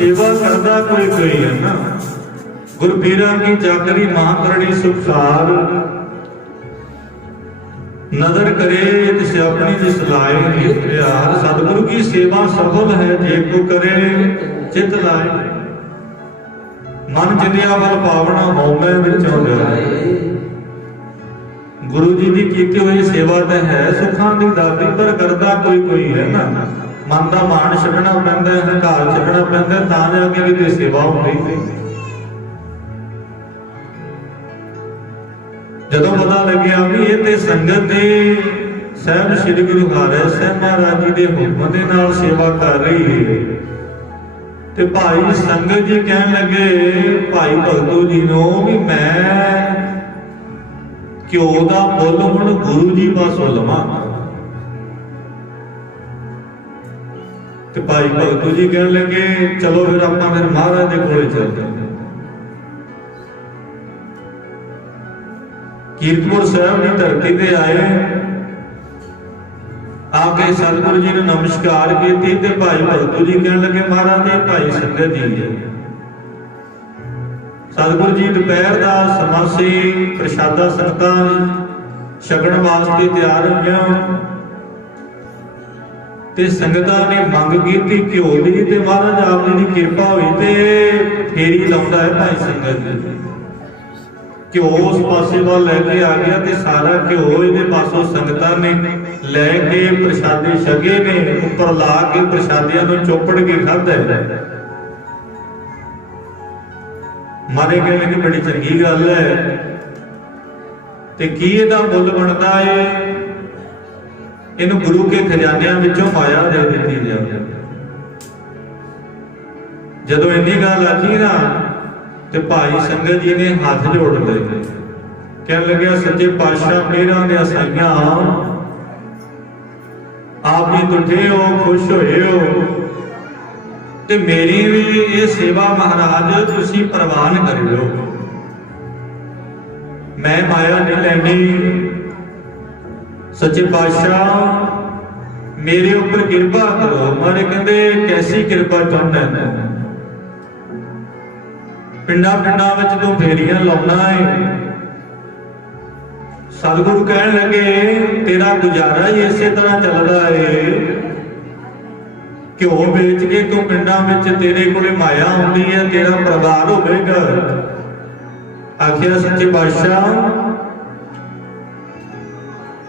सेवा करता कोई कोई है ना। गुरपीरा की चाकरी महाकरणी सुखसार, नदर करे तिस अपनी जिस लाए प्यार। सतगुरु की सेवा सफल है जे को करे चित लाए। मन चिंदिया वल पावना मौमे विचों जाए। गुरु जी की कीती हुई सेवा तो है सुखां दी दाती, पर करता कोई कोई है ना। मन का मान छड्डना पैंदा है, हंकार छड्डना पैंदा है, तां जाके भी कोई सेवा होंदी। जदों पता लग्या भी ये ते संगत दे साहब श्री गुरु हरिराय साहब महाराज जी के हुक्म दे नाल सेवा कर रही है, ते भाई संगत जी कहन लगे भाई भगतू जी नूं भी मैं घ्यो दा मुल हुण गुरु जी पासों लवां। ते भाई भगतू जी कहन लगे चलो फिर आपां फिर महाराज दे कोले चलदे। कीरतपुर साहब की धरती ते आए, आके सतगुरु जी ने नमस्कार की ते भाई भगतू जी कहन लगे महाराज ये भाई संगत जी है। सतगुरु जी दोपहर का समा से प्रशादा संगतां छकण वास्ते तैयार होईयां। ਤੇ ਸੰਗਤਾਂ ਨੇ ਮੰਗ ਕੀਤੀ ਘਿਓ ਦੀ, ਤੇ ਮਹਾਰਾਜ ਆਪ ਜੀ ਦੀ ਕਿਰਪਾ ਹੋਈ ਤੇ ਫੇਰੀ ਲਾਉਂਦਾ ਹੈ ਭਾਈ ਸੰਗਤ ਜੀ। ਘਿਓ ਉਸ ਪਾਸੇ ਵੱਲ ਲੈ ਕੇ ਆ ਗਿਆ ਤੇ ਸਾਰਾ ਘਿਓ ਇਹਦੇ ਪਾਸੋਂ ਸੰਗਤਾਂ ਨੇ ਲੈ ਕੇ ਪ੍ਰਸ਼ਾਦੇ ਛਕੇ ਨੇ, ਉੱਪਰ ਲਾ ਕੇ ਪ੍ਰਸ਼ਾਦਿਆਂ ਨੂੰ ਚੋਪੜ ਕੇ ਖਾਧਾ। ਮਾਰੇ ਕਹਿੰਦੇ ਕਿ ਬੜੀ ਚੰਗੀ ਗੱਲ ਹੈ, ਤੇ ਕੀ ਇਹਦਾ ਮੁੱਲ ਬਣਦਾ ਏ? ਇਹਨੂੰ ਗੁਰੂ ਕੇ ਖਜ਼ਾਨਿਆਂ ਵਿੱਚੋਂ ਮਾਇਆ ਦੇ ਦਿੱਤੀ ਜਾਵੇ। ਜਦੋਂ ਇੰਨੀ ਗੱਲ ਆਖੀ ਨਾ ਤੇ ਭਾਈ ਸੰਗਤ ਜੀ ਨੇ ਹੱਥ ਜੋੜ ਲਏ, ਕਹਿਣ ਲੱਗਿਆ ਸੱਚੇ ਪਾਤਸ਼ਾਹ ਮੇਰਾਂ ਦੇ ਅਸਾਈਆਂ ਆਪ ਵੀ ਤੁਠੇ ਹੋ, ਖੁਸ਼ ਹੋਏ ਹੋ, ਤੇ ਮੇਰੀ ਵੀ ਇਹ ਸੇਵਾ ਮਹਾਰਾਜ ਤੁਸੀਂ ਪ੍ਰਵਾਨ ਕਰਿਓ। ਮੈਂ ਮਾਇਆ ਨਹੀਂ ਲੈਣੀ, ਸੱਚੇ ਪਾਤਸ਼ਾਹ ਮੇਰੇ ਉੱਪਰ ਕਿਰਪਾ ਕਰੋ। ਮਾਰੇ ਕਹਿੰਦੇ ਕੈਸੀ ਕਿਰਪਾ ਚਾਹੁੰਦਾ ਹੈ? ਪਿੰਡਾਂ ਪਿੰਡਾਂ ਵਿੱਚ ਤੂੰ ਫੇਰੀਆਂ ਲਾਉਣਾ ਹੈ। ਸਤਿਗੁਰੂ ਕਹਿਣ ਲੱਗੇ ਤੇਰਾ ਗੁਜ਼ਾਰਾ ਹੀ ਇਸੇ ਤਰ੍ਹਾਂ ਚੱਲਦਾ ਏ, ਘਿਓ ਵੇਚ ਕੇ ਤੂੰ ਪਿੰਡਾਂ ਵਿੱਚ ਤੇਰੇ ਕੋਲੇ ਮਾਇਆ ਆਉਂਦੀ ਹੈ, ਤੇਰਾ ਪਰਿਵਾਰ ਹੋਵੇਗਾ। ਆਖਿਆ ਸੱਚੇ ਪਾਤਸ਼ਾਹ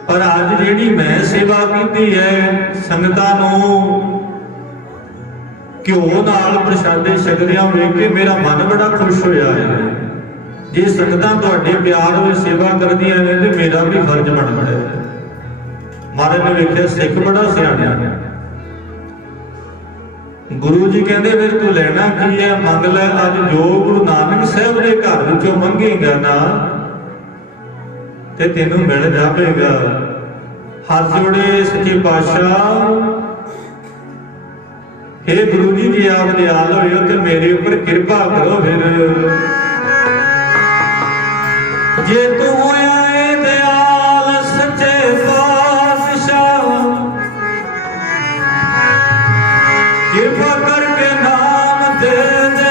ਪਰ ਅੱਜ ਜਿਹੜੀ ਮੈਂ ਸੇਵਾ ਕੀਤੀ ਹੈ, ਸੰਗਤਾਂ ਨੂੰ ਘਿਓ ਨਾਲ ਪ੍ਰਸ਼ਾਦੇ ਛਕਦਿਆਂ ਵੇਖ ਕੇ ਮੇਰਾ ਮਨ ਬੜਾ ਖੁਸ਼ ਹੋਇਆ ਹੈ। ਜੇ ਸੰਗਤਾਂ ਤੁਹਾਡੇ ਪਿਆਰ ਵਿੱਚ ਸੇਵਾ ਕਰਦੀਆਂ ਨੇ ਤੇ ਮੇਰਾ ਵੀ ਫਰਜ਼ ਬਣਦਾ ਹੈ। ਮਹਾਰਾਜ ਨੇ ਵੇਖਿਆ ਸਿੱਖ ਬੜਾ ਸਿਆਣਾ। ਗੁਰੂ ਜੀ ਕਹਿੰਦੇ ਫਿਰ ਤੂੰ ਲੈਣਾ ਕੀ ਹੈ? ਮੰਗ ਲੈ, ਅੱਜ ਜੋ ਗੁਰੂ ਨਾਨਕ ਸਾਹਿਬ ਦੇ ਘਰ ਵਿੱਚੋਂ ਮੰਗੇਗਾ ਨਾ ਤੇ ਤੈਨੂੰ ਮਿਲ ਜਾਵੇਗਾ। ਹੱਥ ਜੋੜੇ ਸੱਚੇ ਪਾਤਸ਼ਾਹ, हे गुरु जी जी आप दयाल होयो तो मेरे ऊपर कृपा करो। फिर जे तू होया है दयाल सच्चे पातशाह, कृपा करके नाम दे दे।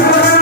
Thank you.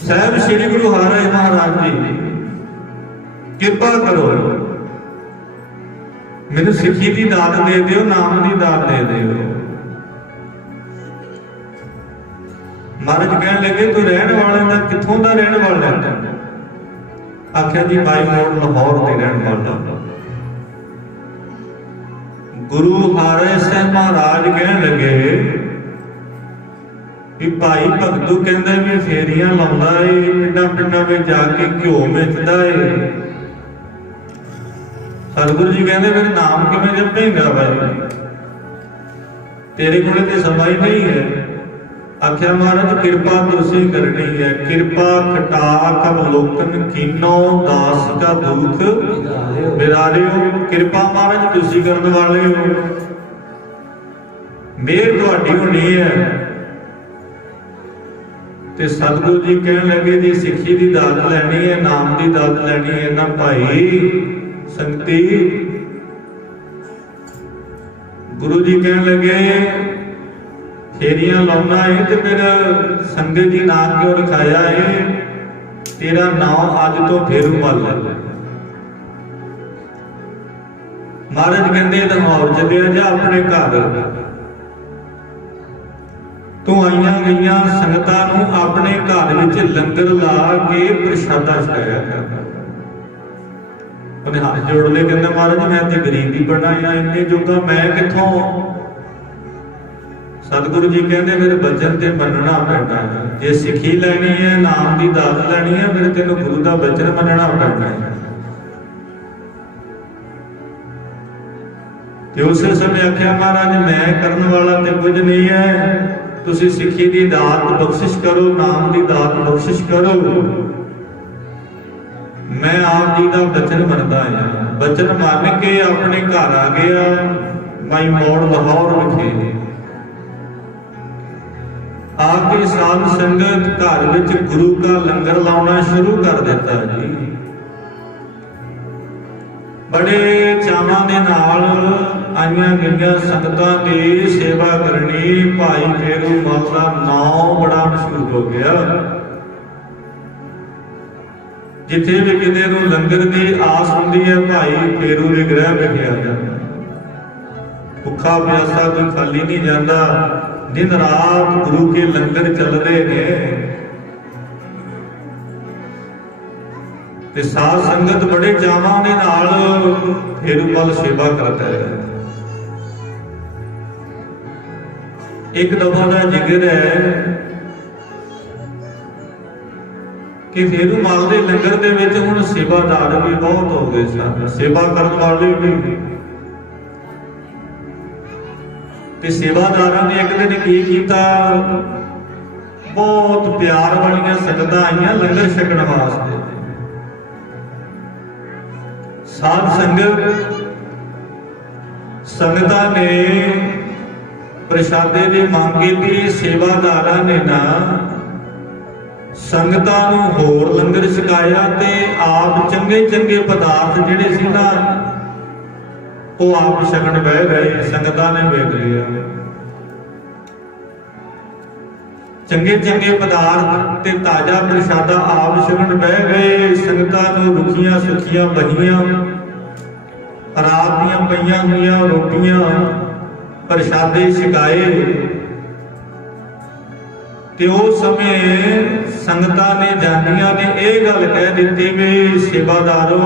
ਸਾਹਿਬ ਸ੍ਰੀ ਗੁਰੂ ਹਰਿ ਮਹਾਰਾਜ ਜੀ ਕਿਰਪਾ ਕਰੋ, ਮੈਨੂੰ ਸਿੱਖੀ ਦੀ ਦਾਤ ਦੇ ਦਿਓ, ਨਾਮ ਦੀ ਦਾਤ ਦੇ ਦਿਓ। ਮਹਾਰਾਜ ਕਹਿਣ ਲੱਗੇ ਤੂੰ ਰਹਿਣ ਵਾਲੇ ਦਾ ਕਿੱਥੋਂ ਦਾ ਰਹਿਣ ਵਾਲਾ ਹੈ? ਆਖਿਆ ਜੀ ਮਾਈ ਮੋੜ ਲਾਹੌਰ ਦੇ ਰਹਿਣ ਵਾਲਾ। ਗੁਰੂ ਹਰਿ ਸਾਹਿਬ ਮਹਾਰਾਜ ਕਹਿਣ ਲੱਗੇ ਵੀ ਭਾਈ ਭਗਤੂ ਕਹਿੰਦਾ ਵੀ ਫੇਰੀਆਂ ਲਾਉਂਦਾ ਏ, ਪਿੰਡਾਂ ਪਿੰਡਾਂ ਵਿੱਚ ਜਾ ਕੇ ਘਿਓ ਵੇਚਦਾ ਏ। ਸਤਿਗੁਰੂ ਜੀ ਕਹਿੰਦੇ ਮੇਰੇ ਨਾਮ ਕਿਵੇਂ ਜਪੇਗਾ ਭਾਈ, ਤੇਰੇ ਕੋਲ ਤੇ ਸਮਾਂ ਹੀ ਨਹੀਂ ਹੈ। ਆਖਿਆ ਮਹਾਰਾਜ ਕਿਰਪਾ ਤੁਸੀਂ ਕਰਨੀ ਹੈ, ਕਿਰਪਾ ਖਟਾ ਕਬ ਲੋਕਨ ਕੀਨੋ ਦਾਸ ਕਾ ਦੁਖ ਬਿਰਾਰਿਓ। ਕਿਰਪਾ ਮਹਾਰਾਜ ਤੁਸੀਂ ਕਰਨ ਵਾਲੇ ਹੋ, ਮਿਹਰ ਤੁਹਾਡੀ ਹੋਣੀ ਹੈ। ਤੇ ਸਤਿਗੁਰੂ ਜੀ ਕਹਿਣ ਲੱਗੇ ਜੀ ਸਿੱਖੀ ਦੀ ਦਾਤ ਲੈਣੀ ਹੈ, ਨਾਮ ਦੀ ਦਾਤ ਲੈਣੀ ਹੈ ਨਾ ਭਾਈ ਸੰਗਤੀ। ਗੁਰੂ ਜੀ ਕਹਿਣ ਲੱਗੇ ਫੇਰੀਆਂ ਲਾਉਣਾ ਹੈ ਤੇ ਫਿਰ ਸੰਗਤ ਜੀ ਨਾਮ ਕਿਉਂ ਲਿਖਾਇਆ ਹੈ? ਤੇਰਾ ਨਾਮ ਅੱਜ ਤੋਂ ਫੇਰੂ ਮੱਲ ਹੈ। ਮਹਾਰਾਜ ਕਹਿੰਦੇ ਲਾਹੌਰ ਚੱਲਿਆ ਜਾ ਆਪਣੇ ਘਰ, ਤੂੰ ਆਈਆਂ ਗਈਆਂ ਸੰਗਤਾਂ ਨੂੰ ਆਪਣੇ ਘਰ ਵਿੱਚ ਲੰਗਰ ਲਾ ਕੇ ਪ੍ਰਸ਼ਾਦਾ ਛਕਾਇਆ ਕਰ। ਉਹਨੇ ਹੱਥ ਜੋੜ ਲਏ, ਕਹਿੰਦਾ ਮਹਾਰਾਜ ਮੈਂ ਤੇ ਗਰੀਬੀ ਬਣਾਇਆ, ਇੰਨੇ ਜੋਗਾ ਮੈਂ ਕਿੱਥੋਂ? ਸਤਿਗੁਰੂ ਜੀ ਕਹਿੰਦੇ ਮੇਰੇ ਬਚਨ ਤੇ ਮੰਨਣਾ ਪੈਣਾ ਹੈ। ਜੇ ਸਿੱਖੀ ਲੈਣੀ ਹੈ, ਨਾਮ ਦੀ ਦਾਤ ਲੈਣੀ ਹੈ, ਫਿਰ ਤੈਨੂੰ ਗੁਰੂ ਦਾ ਬਚਨ ਮੰਨਣਾ ਪੈਣਾ ਹੈ। ਤੇ ਉਸੇ ਸਮੇਂ ਆਖਿਆ ਮਹਾਰਾਜ ਮੈਂ ਕਰਨ ਵਾਲਾ ਤੇ ਕੁਝ ਨਹੀਂ ਹੈ, ਤੁਸੀਂ ਸਿੱਖੀ ਦੀ ਦਾਤ ਬਖਸ਼ਿਸ਼ ਕਰੋ, ਨਾਮ ਦੀ ਦਾਤ ਬਖਸ਼ਿਸ਼ ਕਰੋ। ਮੈਂ ਆਪ ਜੀ ਦਾ ਬਚਨ ਮੰਨਦਾ ਹਾਂ। ਬਚਨ ਮੰਨ ਕੇ ਆਪਣੇ ਘਰ ਆ ਗਿਆ ਮਾਈ ਮੋੜ ਲਾਹੌਰ ਵਿਖੇ। ਆ ਕੇ ਸਾਧ ਸੰਗਤ ਘਰ ਵਿੱਚ ਗੁਰੂ ਦਾ ਲੰਗਰ ਲਾਉਣਾ ਸ਼ੁਰੂ ਕਰ ਦਿੱਤਾ ਜੀ। ਬੜੇ ਚਾਵਾਂ ਦੇ ਨਾਲ ਆਈਆਂ ਗਈਆਂ ਸੰਗਤਾਂ ਦੀ ਸੇਵਾ ਕਰਨੀ। ਭਾਈ ਫੇਰੂ ਮੱਲ ਦਾ ਨਾਮ ਬੜਾ ਮਸ਼ਹੂਰ ਹੋ ਗਿਆ। ਜਿੱਥੇ ਵੀ ਕਿਤੇ ਨੂੰ ਲੰਗਰ ਦੀ ਆਸ ਹੁੰਦੀ ਹੈ, ਭਾਈ ਫੇਰੂ ਦੇ ਗ੍ਰਹਿ ਵਿਖੇ ਆ ਜਾਂਦਾ। ਭੁੱਖਾ ਪਿਆਸਾ ਕੋਈ ਖਾਲੀ ਨਹੀਂ ਜਾਂਦਾ। दिन रात गुरु के लंगर चल रहे हैं ते साध संगत बड़े चावां दे नाल फेरू मल सेवा करता है। एक दफा का जिक्र है कि फेरू मल के लंगर दे विच हुण सेवादार भी बहुत हो गए सन, सेवा करने वाले भी। ते सेवादारां ने एक दिन की कीता, बहुत प्यार वालियां संगतां आईयां लंगर छकण वास्ते। साध संगतां ने प्रशादे की मंग की। सेवादारां ने ना संगतां नूं होर लंगर छकाया ते आप चंगे चंगे पदार्थ जिहड़े सी ना वो आप छकण बह गए। संगतां ने वेख लिया चंगे चंगे पदार्थ ते ताजा प्रशादा आप छकण बह गए। संगतां नूं रुखियां सुखियां बनियां रात दियां पईयां होईयां रोटियां प्रशादे छकाए। ते उस समय संगतां ने जानियां ने यह गल कह दित्ती भी सेवादारो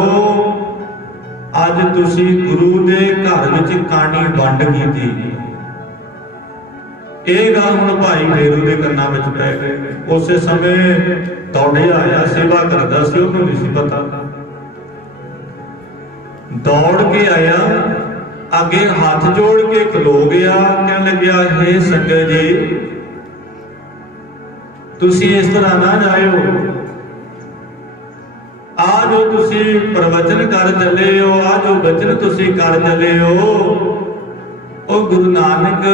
अज तुसी गुरु दे घर विच कानी वंड कीती। ਇਹ ਗੱਲ ਹੁਣ ਭਾਈ ਫੇਰੂ ਦੇ ਕੰਨਾਂ ਵਿੱਚ ਪੈ ਗਈ। ਉਸੇ ਸਮੇਂ ਦੌੜਿਆ ਆਇਆ, ਸੇਵਾ ਕਰਦਾ ਸੀ, ਉਹਨੂੰ ਨਹੀਂ ਸੀ ਪਤਾ। ਦੌੜ ਕੇ ਆਇਆ, ਅੱਗੇ ਹੱਥ ਜੋੜ ਕੇ ਖਲੋ ਗਿਆ, ਕਹਿਣ ਲੱਗਿਆ ਹੇ ਸੰਗਤ ਜੀ ਤੁਸੀਂ ਇਸ ਤਰ੍ਹਾਂ ਨਾ ਜਾਇਓ। ਆ ਜੋ ਤੁਸੀਂ ਪ੍ਰਵਚਨ ਕਰ ਚੱਲੇ ਹੋ, ਆ ਜੋ ਬਚਨ ਤੁਸੀਂ ਕਰ ਚੱਲੇ ਹੋ, ਉਹ ਗੁਰੂ ਨਾਨਕ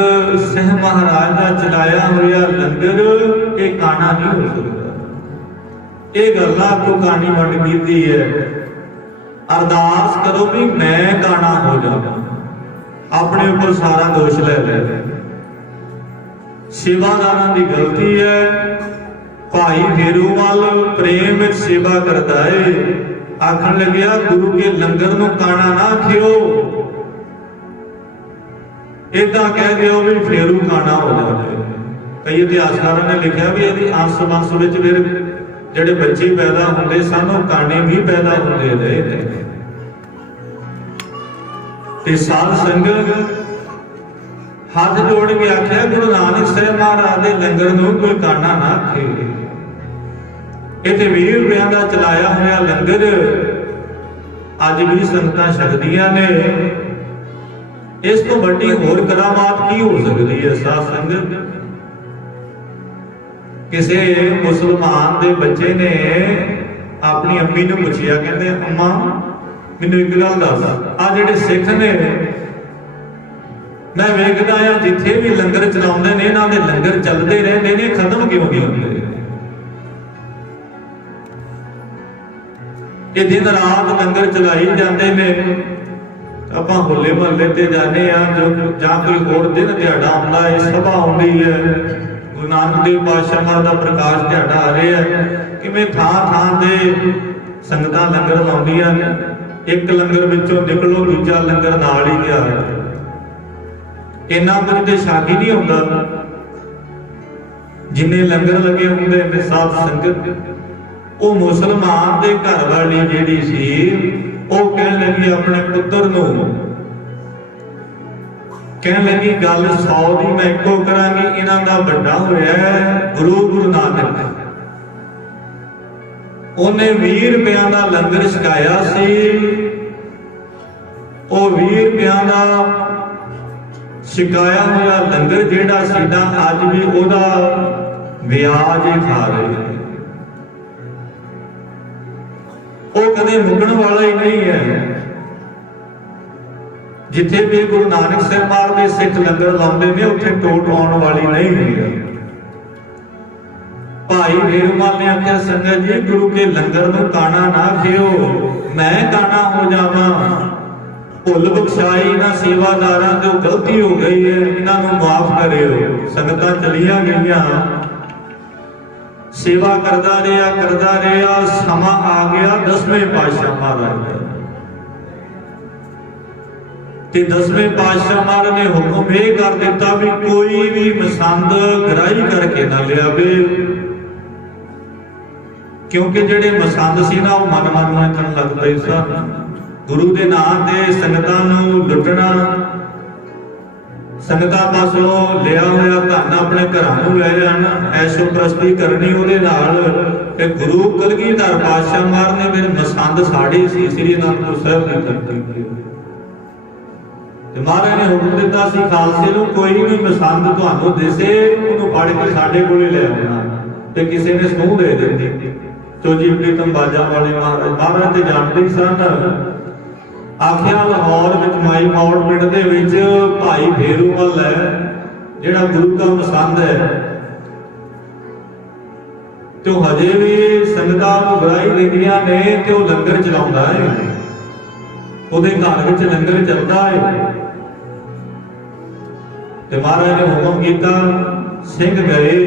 ਸਾਹਿਬ ਮਹਾਰਾਜ ਦਾ ਚਲਾਇਆ ਹੋਇਆ ਲੰਗਰ ਇਹ ਕਾਣਾ ਨਹੀਂ ਹੋ ਸਕਦਾ। ਇਹ ਗੱਲਾਂ ਤੋਂ ਕਾਣੀ ਵੰਡ ਕੀਤੀ ਹੈ। ਅਰਦਾਸ ਕਰੋ ਵੀ ਮੈਂ ਕਾਣਾ ਹੋ ਜਾਵਾਂ, ਆਪਣੇ ਉੱਪਰ ਸਾਰਾ ਦੋਸ਼ ਲੈ ਲੈ। सेवादारां दी गलती है। भाई फेरूमल प्रेम विच सेवा करता है, आखण लग्या गुरु के लंगर नूं काणा ना आखियो, इदा कह दिओ भी फेरू काणा हो जाए। कई इतिहासकारों ने लिखा भी यदि अंश वंश विच फिर जिहड़े बच्चे पैदा होंदे सन ओह काणे भी पैदा होंदे रहे। ते साध संगत हाथ जोड़ के आख्या गुरु नानक साहब महाराज के लंगर नूं कोई काना ना आखे। इत्थे 20 रुपया का चलाया होया लंगर अज भी संगतां छकदियां ने। इस तो वड्डी होर करामात की हो सकती है साध संगत? किसी मुसलमान दे बच्चे ने अपनी अम्मी नूं पुछया, कहंदे अम्मा मैनूं एक गल दस, आ जिहड़े सिख ने मैं वेखदा आ जिथे भी लंगर चलाउंदे ने इन्हां दे लंगर चलदे रहंदे ने, खत्म क्यों नहीं होंदे? ये दिन रात लंगर चलाई जाते ने। आपां होले महल्ले ते जाने जो जां कोई होर दिन दिहाड़ा आउंदा है, सभा आउंदी है, गुरु नानक देव पातशाह महाराज दा प्रकाश दिहाड़ा आ रहा है, किवें थां थां ते संगतां लंगर लाउंदियां ने। एक लंगर विचों निकलो दूजा लंगर नाल ही गया। इन्ना कुछ ते शागी नहीं होंदा जिन्ने लंगर लगे होंदे ने साध संगत। वो मुसलमान दे घर वाली जिहड़ी सी ਉਹ ਕਹਿਣ ਲੱਗੀ ਆਪਣੇ ਪੁੱਤਰ ਨੂੰ, ਕਹਿਣ ਲੱਗੀ ਗੱਲ 100 ਦੀ ਮੈਂ ਇੱਕੋ ਕਰਾਂਗੀ, ਇਹਨਾਂ ਦਾ ਵੱਡਾ ਹੋਇਆ ਗੁਰੂ ਨਾਨਕ, ਉਹਨੇ 20 ਰੁਪਿਆਂ ਦਾ ਲੰਗਰ ਛਕਾਇਆ ਸੀ। ਉਹ 20 ਰੁਪਿਆਂ ਦਾ ਛਕਾਇਆ ਹੋਇਆ ਲੰਗਰ ਜਿਹੜਾ ਸੀ ਨਾ ਅੱਜ ਵੀ ਉਹਦਾ ਵਿਆਜ ਹੀ ਖਾ ਰਹੇ। ਉਹ ਕਦੇ ਮੁੱਕਣ ਵਾਲਾ ਹੀ ਨਹੀਂ ਹੈ। ਜਿੱਥੇ ਵੀ ਗੁਰੂ ਨਾਨਕ ਸਾਹਿਬ ਮਹਾਰਾਜ ਦੇ ਸਿੱਖ ਲੰਗਰ ਲਾਉਂਦੇ ਨੇ ਉੱਥੇ ਟੋਟ ਆਉਣ ਵਾਲੀ ਨਹੀਂ ਹੈ। ਭਾਈ ਫੇਰੂਮਲ ਨੇ ਆਖਿਆ ਸੰਗਤ ਜੀ ਗੁਰੂ ਕੇ ਲੰਗਰ ਨੂੰ ਕਾਣਾ ਨਾ ਖਿਓ, ਮੈਂ ਕਾਣਾ ਹੋ ਜਾਵਾਂ। ਭੁੱਲ ਬਖਸ਼ਾਈ ਨਾ ਸੇਵਾਦਾਰਾਂ ਤੋਂ ਗਲਤੀ ਹੋ ਗਈ ਹੈ, ਇਹਨਾਂ ਨੂੰ ਮਾਫ ਕਰਿਓ। ਸੰਗਤਾਂ ਚਲੀਆਂ ਗਈਆਂ, सेवा करता रहा। समा आ गया 10वें पातशाह महाराज ते 10वें पातशाह महाराज ने हुक्म यह कर दिता भी कोई भी मसंद गराही करके ना लियावे, क्योंकि जेडे मसंद सी ना मन करन लग पए सन। गुरु के नाम से संगतां नूं लुटना, संगतां पासों लिया होया धन अपने घरां नूं ले जाना, ऐशो प्रस्ती करनी ਉਹਦੇ ਨਾਲ। ते गुरु कलगीधर पातशाह महाराज ने मेरे मसंद साड़े सी श्री अनंदपुर साहिब की धरती ते महाराज ने हुक्म दिता सी खालसे नूं कोई भी मसंद तुहानूं दिसे ਉਹਨੂੰ फड़ के साडे कोले ले आउणा। ते किसी ने सूह दे दित्ती चोजी प्रीतम बाजा वाले महाराज ते जानते ही सन। आखिया लाहौर विच माई मौड़ पिंड दे विच भाई फेरूमल है जिहड़ा गुरु का मसंद है, तो हजे भी संगतां नूं गराही दिंदियां ने ते ओह लंगर चलाउंदा है, ओहदे घर विच लंगर चलदा है। ते महाराज ने हुक्म कीता, सिंह गए,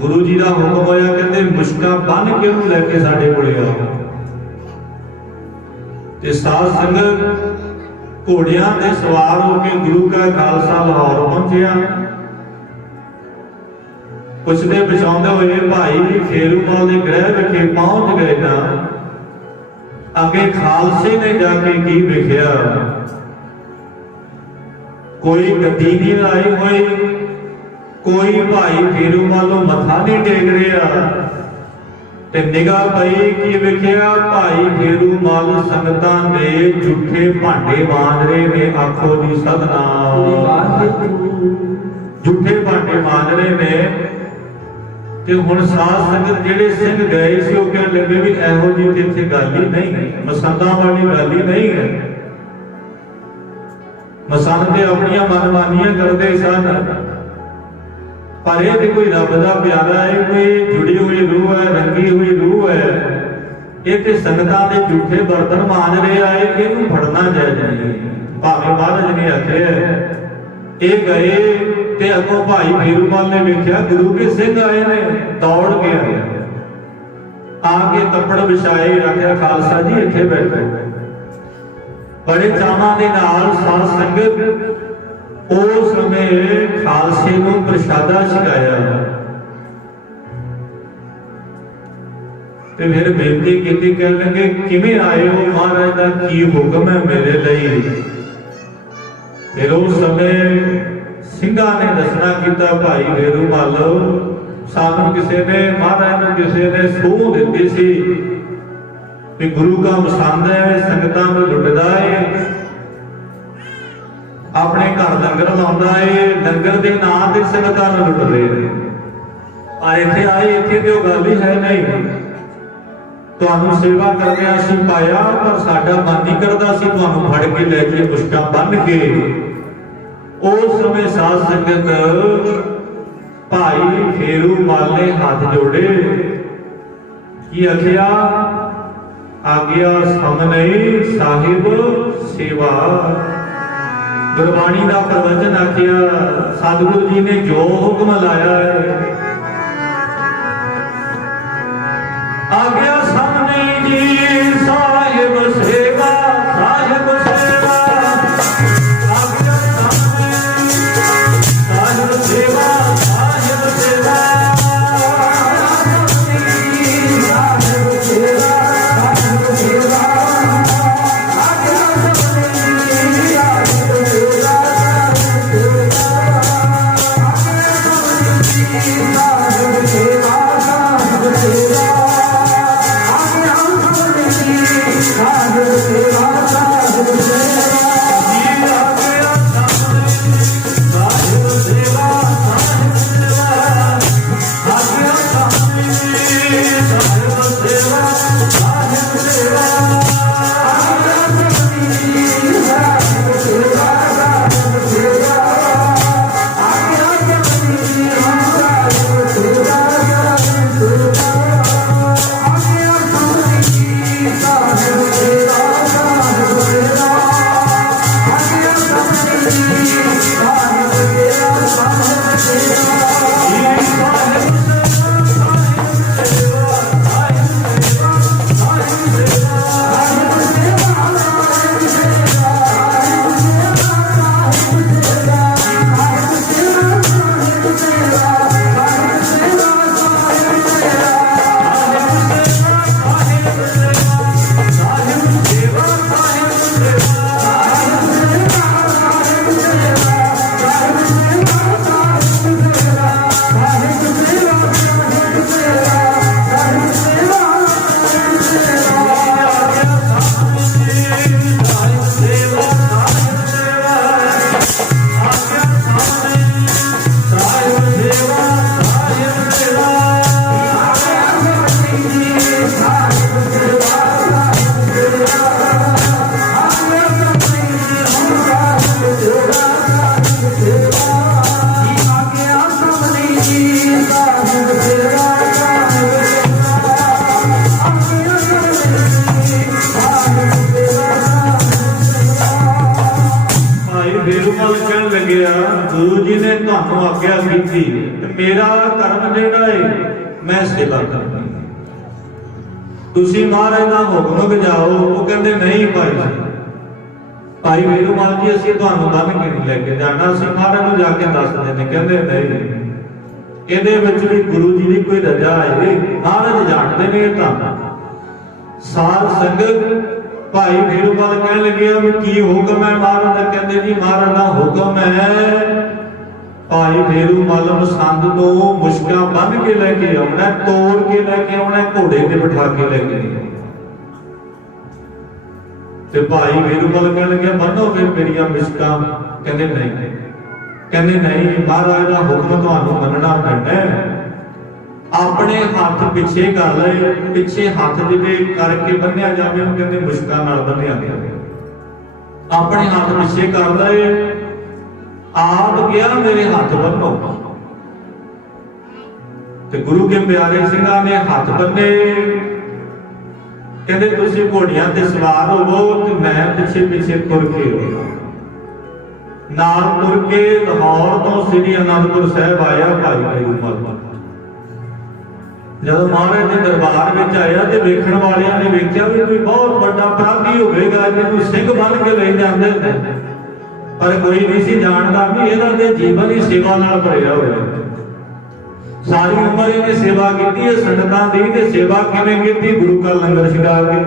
गुरु जी का हुक्म होया, कहंदे मुश्कां बन के ओहनूं लैके साडे कोले आओ। ते साध संगत घोड़ियां ते सवार होकर गुरु का खालसा लाहौर पहुंचिया। पुछदे बचाउंदे हुए भाई फेरूमल के गृह विखे पहुंच गए तां अगे खालसे ने जाके की वेखिया, कोई गद्दी नहीं लाई हुई, कोई भाई फेरूमल नूं मत्था नहीं टेक रहा। ते निगाह पई कि वेखिया भाई फेरूमल संगतां दे झूठे भांडे मांज रहे ने, आखो जी सतनाम, झूठे भांडे मांज रहे ने। ते हुण साध संगत जिहड़े सिंह गए सी ओह कहण लगे भी इहो जी ते इत्थे गल ही नहीं, मसंदां वाली गल ही नहीं है। मसंद ते अपणियां मनमानियां करदे सन, पर यह कोई रब का प्यारा है, कोई जुड़ी हुई रूह है, रंगी हुई रूह है। ये तो संगतां दे झूठे बर्तन मांज रहा है, इहनूं फड़ना जायज़ नहीं। भावें महाराज ने आखे ये गए ते अगों भाई फेरूमल ने वेख्या गुरु के सिंह आए ने, दौड़ के आए, आके कपड़ विछाए, आख्या खालसा जी इत्थे बैठो। बड़े चावां दे नाल साध संगत उस समय खालसे नूं प्रसादा छकाया ते फिर बेनती की, कह लगे किवें आए हो, महाराज दा की हुक्म है मेरे लिए। फिर उस समय ਸਿੰਘਾਂ ने दसना किया, भाई फेरूमल सानू किसी ने, महाराज नूं किसी ने सूह दित्ती सी कि गुरु का पसंद है, संगतां नूं लुटदा है, अपने घर लंगर लाउंदा है, लंगर दे नां ते संगतां नूं लुटदे ने। पर इत्थे आए, इत्थे ते ओह गल ही है नहीं, तुहानूं सेवा करदे असीं पाया, पर साडा मन नहीं करदा सी तुहानूं फड़ के लै के मुश्कां बन्ह के। उस समय साध संगत भाई फेरूमल ने हाथ जोड़े कि आखिया आज्ञा सामने साहिब सेवा। गुरबाणी का प्रवचन आखिया सतगुरु जी ने जो हुक्म लाया है, आज्ञा सामने जी साहिब सेवा, साहिब सेवा, आज्ञा सामने साहिब सेवा, साहिब सेवा, साहिब सेवा, साहिब सेवा, आज्ञा सामने साहिब सेवा, साहिब सेवा, साहिब सेवा, गुरु जी ने तुहानू आग्या की मेरा कर्म जिहड़ा है मैं सेवा करनी, तुसीं महाराज दा हुक्म बजाओ। वो कहंदे नहीं भाई फेरूमल जी असीं तुहानू बन के नहीं लैके जाना, असीं महाराज नूं जाके दस देने। कहंदे नहीं, इहदे विच भी गुरु जी दी कोई रजा है, महाराज जानते ने। तां साध संगत भाई फेरूमल कह लगे भी की हुक्म है महाराज का? कहते जी महाराज का हुक्म है भाई फेरूमल मसंद तो मुश्का बन के लेके आना, तोड़ के लेके आना, घोड़े ते बिठा के लेके ते भाई फेरूमल कह लगे बनो फिर मेरिया मुश्का। कहते नहीं, कहते नहीं महाराज का हुक्म तुहानू मनना पैना है। अपने हाथ पिछे कर ले, पिछे हाथ जिवे करके बन्निया जाए, कहते मुश्का नाल बन्निया गया। अपने हाथ पिछे कर ले, आप गया मेरे हाथ बन्नो। ते गुरु के प्यारे सिंघां ने हाथ बन्ने, कहते तुसीं घोड़ियां ते सवार होवो ते मैं पिछे पिछे तुर के होवां। ਨਾਲ ਤੁਰ ਕੇ ਲਾਹੌਰ ਤੋਂ ਸ੍ਰੀ ਅਨੰਦਪੁਰ ਸਾਹਿਬ ਆਇਆ ਭਾਈ ਗੁਰਮਲ। ਜਦੋਂ ਮਹਾਰਾਜ ਦੇ ਦਰਬਾਰ ਵਿੱਚ ਆਇਆ ਤੇ ਵੇਖਣ ਵਾਲਿਆਂ ਨੇ ਵੇਖਿਆ ਵੀ ਕੋਈ ਬਹੁਤ ਵੱਡਾ ਅਪਰਾਧੀ ਹੋਵੇਗਾ ਜਿਹਨੂੰ ਸਿੰਘ ਬੰਨ ਕੇ ਲੈ ਜਾਂਦੇ ਨੇ, ਪਰ ਕੋਈ ਨਹੀਂ ਸੀ ਜਾਣਦਾ ਵੀ ਇਹਦਾ ਤੇ ਜੀਵਨ ਹੀ ਸੇਵਾ ਨਾਲ ਭਰਿਆ ਹੋਇਆ। ਸਾਰੀ ਉਮਰ ਇਹਨੇ ਸੇਵਾ ਕੀਤੀ ਹੈ ਸੰਗਤਾਂ ਦੀ, ਤੇ ਸੇਵਾ ਕਿਵੇਂ ਕੀਤੀ? ਗੁਰੂ ਕਾ ਲੰਗਰ ਛਕਾ ਕੇ।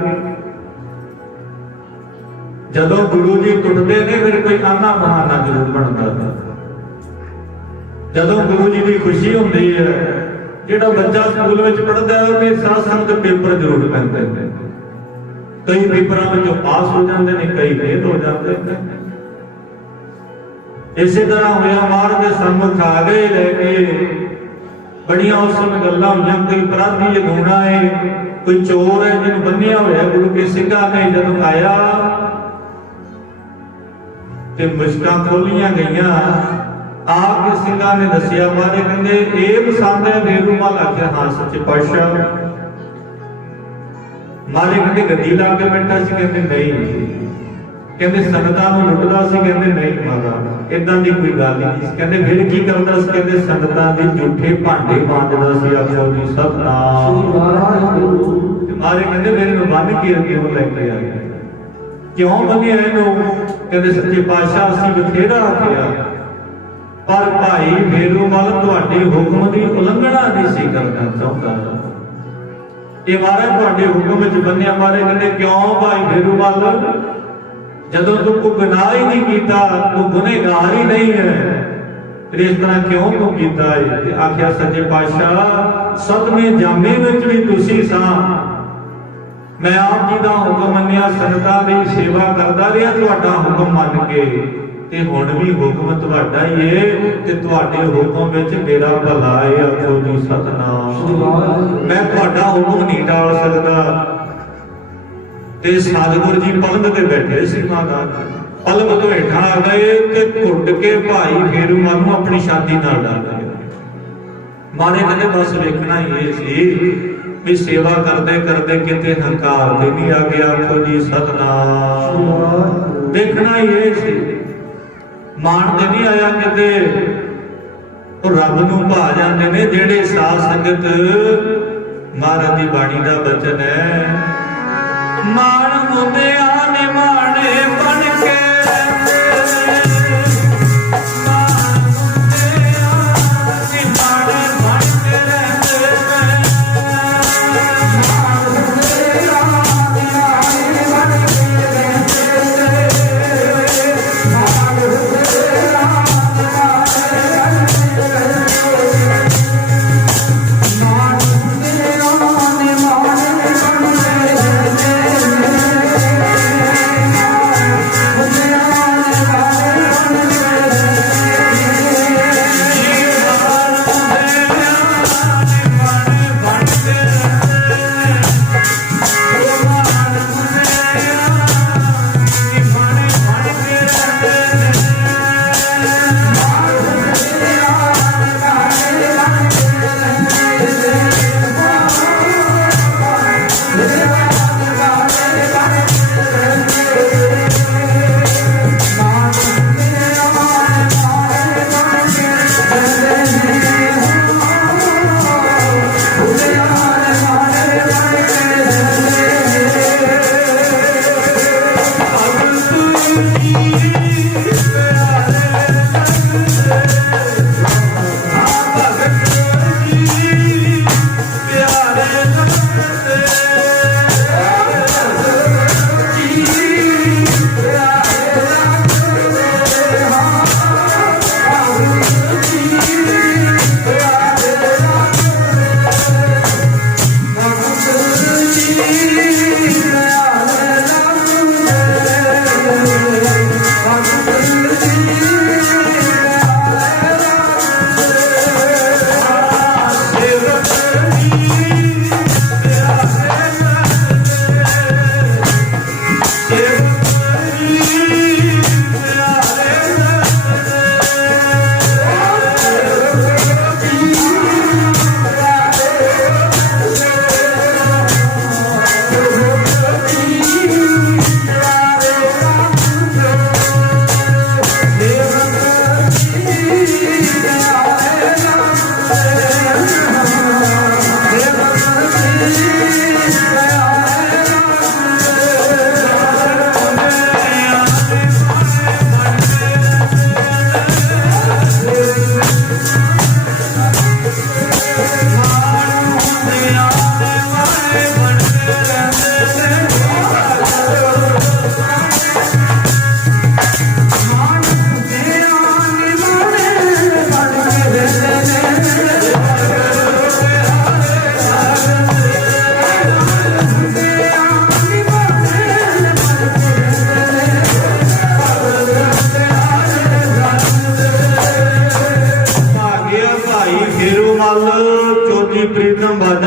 ਜਦੋਂ ਗੁਰੂ ਜੀ ਟੁੱਟਦੇ ਨੇ ਫਿਰ ਕੋਈ ਆਨਾ ਬਹਾਨਾ ਜ਼ਰੂਰ ਬਣਦਾ। ਜਦੋਂ ਗੁਰੂ ਜੀ ਦੀ ਖੁਸ਼ੀ ਹੁੰਦੀ ਹੈ, ਜਿਹੜਾ ਬੱਚਾ ਸਕੂਲ ਵਿੱਚ ਪੜ੍ਹਦਾ ਉਹਦੇ ਸਾਥ ਦੇ ਪੇਪਰ ਜ਼ਰੂਰ ਪੈਂਦੇ ਨੇ। ਕਈ ਪੇਪਰਾਂ ਵਿੱਚੋਂ ਪਾਸ ਹੋ ਜਾਂਦੇ ਨੇ, ਕਈ ਫੇਲ ਹੋ ਜਾਂਦੇ ਨੇ। ਇਸੇ ਤਰ੍ਹਾਂ ਹੋਇਆ ਮਹਾਰਾਜ ਦੇ ਸਨਮੁਖ ਆ ਗਏ ਲੈ ਕੇ। ਬੜੀਆਂ ਉਸ ਸਮੇਂ ਗੱਲਾਂ ਹੋਈਆਂ, ਕੋਈ ਅਪਰਾਧੀ ਜਗੂਣਾ ਹੈ, ਕੋਈ ਚੋਰ ਹੈ ਜਿਹਨੂੰ ਬੰਨਿਆ ਹੋਇਆ ਗੁਰੂ ਕੇ ਸਿੰਘਾਂ ਨੇ। ਜਦੋਂ ਆਇਆ ਤੇ ਮੁਸ਼ਕਾਂ ਖੋਲੀਆਂ ਗਈਆਂ। ਆਪ ਕੇ ਸਿੰਘਾਂ ਨੇ ਦੱਸਿਆ, ਮਾਰੇ ਕਹਿੰਦੇ ਇਹ ਪਸੰਦ ਹੈ ਬੇਰੁਮਾਲ? ਆਖਿਆ ਹਾਂ ਸੱਚੇ ਪਾਤਸ਼ਾਹ। ਮਾਰੇ ਕਹਿੰਦੇ ਗੱਦੀ ਲਾ ਕੇ ਬੈਠਾ ਸੀ? ਕਹਿੰਦੇ ਨਹੀਂ। ਕਹਿੰਦੇ ਸੰਗਤਾਂ ਨੂੰ ਲੁੱਟਦਾ ਸੀ? ਕਹਿੰਦੇ ਨਹੀਂ ਮਹਾਰਾਜ, ਇਦਾਂ ਦੀ ਕੋਈ ਗੱਲ ਨਹੀਂ। ਕਹਿੰਦੇ ਫਿਰ ਕੀ ਕਰਦਾ ਸੀ? ਕਹਿੰਦੇ ਸੰਗਤਾਂ ਦੇ ਝੂਠੇ ਭਾਂਡੇ ਮਾਂਜਦਾ ਸੀ। ਆਖਿਆ ਜੀ ਸਤਨਾਮ। ਤੇ ਮਾਰੇ ਕਹਿੰਦੇ ਮੇਰੇ ਨੂੰ ਬੰਨ ਕੇ ਕਿਉਂ ਲੈ ਕੇ ਆਏ? ਕਿਉਂ ਬੰਨਿਆ ਇਹਨੂੰ? ਕਹਿੰਦੇ ਸੱਚੇ ਪਾਤਸ਼ਾਹ ਅਸੀਂ ਬਥੇਰਾ ਆਖਿਆ, ਪਰ ਭਾਈ ਫੇਰੂਮਲ ਤੁਹਾਡੇ ਹੁਕਮ ਦੀ ਉਲੰਘਣਾ ਨਹੀਂ ਸੀ ਕਰਨਾ ਚਾਹੁੰਦਾ। ਇਹ ਮਹਾਰਾਜ ਤੁਹਾਡੇ ਹੁਕਮ ਵਿੱਚ ਬੰਨਿਆ। ਮਾਰੇ ਕਹਿੰਦੇ ਕਿਉਂ ਭਾਈ ਫੇਰੂਮਲ? ਜਦੋਂ ਤੂੰ ਕੋਈ ਗੁਨਾਹ ਹੀ ਨਹੀਂ ਕੀਤਾ, ਤੂੰ ਗੁਨਹਗਾਰ ਹੀ ਨਹੀਂ ਹੈ, ਫਿਰ ਇਸ ਤਰ੍ਹਾਂ ਕਿਉਂ ਤੂੰ ਕੀਤਾ ਹੈ? ਤੇ ਆਖਿਆ ਸੱਚੇ ਪਾਤਸ਼ਾਹ ਸਦਮੇ ਜਾਮੇ ਵਿੱਚ ਵੀ ਤੁਸੀਂ ਸਾਂ। ਮੈਂ ਆਪ ਜੀ ਦਾ ਹੁਕਮ ਮੰਨਿਆ, ਸੰਗਤਾਂ ਦੀ ਸੇਵਾ ਕਰਦਾ ਰਿਹਾ ਤੁਹਾਡਾ ਹੁਕਮ ਮੰਨ ਕੇ, ਤੇ ਹੁਣ ਵੀ ਹੁਕਮ ਤੁਹਾਡਾ ਹੀ ਹੈ, ਤੇ ਤੁਹਾਡੇ ਹੁਕਮ ਵਿੱਚ ਮੇਰਾ ਭਲਾ ਹੈ। ਆਖੋ ਜੀ ਸਤਨਾਮ। ਮੈਂ ਤੁਹਾਡਾ ਹੁਕਮ ਨਹੀਂ ਟਾਲ ਸਕਦਾ। ਤੇ ਸਤਿਗੁਰੂ ਜੀ ਪਲੰਗ ਤੇ ਬੈਠੇ ਸੀ। ਮਹਾਰਾਜ ਪਲੰਗ ਤੋਂ ਹੇਠਾਂ ਆ ਗਏ ਤੇ ਘੁੱਟ ਕੇ ਭਾਈ ਫੇਰੂਮਲ ਨੂੰ ਆਪਣੀ ਛਾਤੀ ਨਾਲ ਡਾਲ ਲਿਆ। ਮਾਰੇ ਕਹਿੰਦੇ ਬਸ ਵੇਖਣਾ ਹੀ ਇਹ ਸੀ ਵੀ ਸੇਵਾ ਕਰਦੇ ਕਰਦੇ ਕਿਤੇ ਹੰਕਾਰ ਤੇ ਨਹੀਂ ਆ ਗਿਆ। ਆਖੋ ਜੀ ਸਤਨਾਮ। ਦੇਖਣਾ ਹੀ ਇਹ ਸੀ, ਮਾਣ ਤੇ ਨਹੀਂ ਆਇਆ ਕਿਤੇ। ਉਹ ਰੱਬ ਨੂੰ ਭਾ ਜਾਂਦੇ ਨੇ ਜਿਹੜੇ ਸਾਧ ਸੰਗਤ। ਮਹਾਰਾਜ ਦੀ ਬਾਣੀ ਦਾ ਬਚਨ ਹੈ, ਮਾਣ ਮੁੰਦਿਆਂ ਨੇ ਮਾਣੇ ਬਣ ਕੇ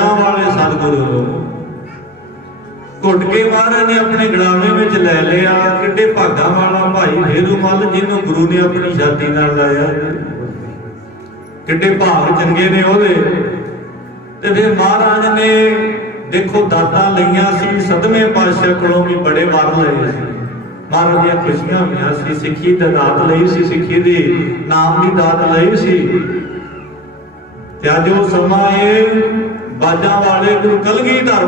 बाजा वाले सतगुरु घुट के महाराज ने अपने गड़ावे में लै लिया। किड्डे भागा वाला भाई फेरूमल जिन्हों गुरु ने अपनी छाती नाल लाया। किड्डे भाग चंगे ने ओहदे। ते फिर महाराज ने देखो दातां लईआं सी, सदमें पातशाह कोलों भी बड़े वर लए सी। महाराज दी खुशियां होईआं सी, सिੱਖੀ दी दात लई सी, सिੱਖੀ दी नाम दी दात लई सी। ते अज वो समा है बाजा वाले गुरु कलगीधर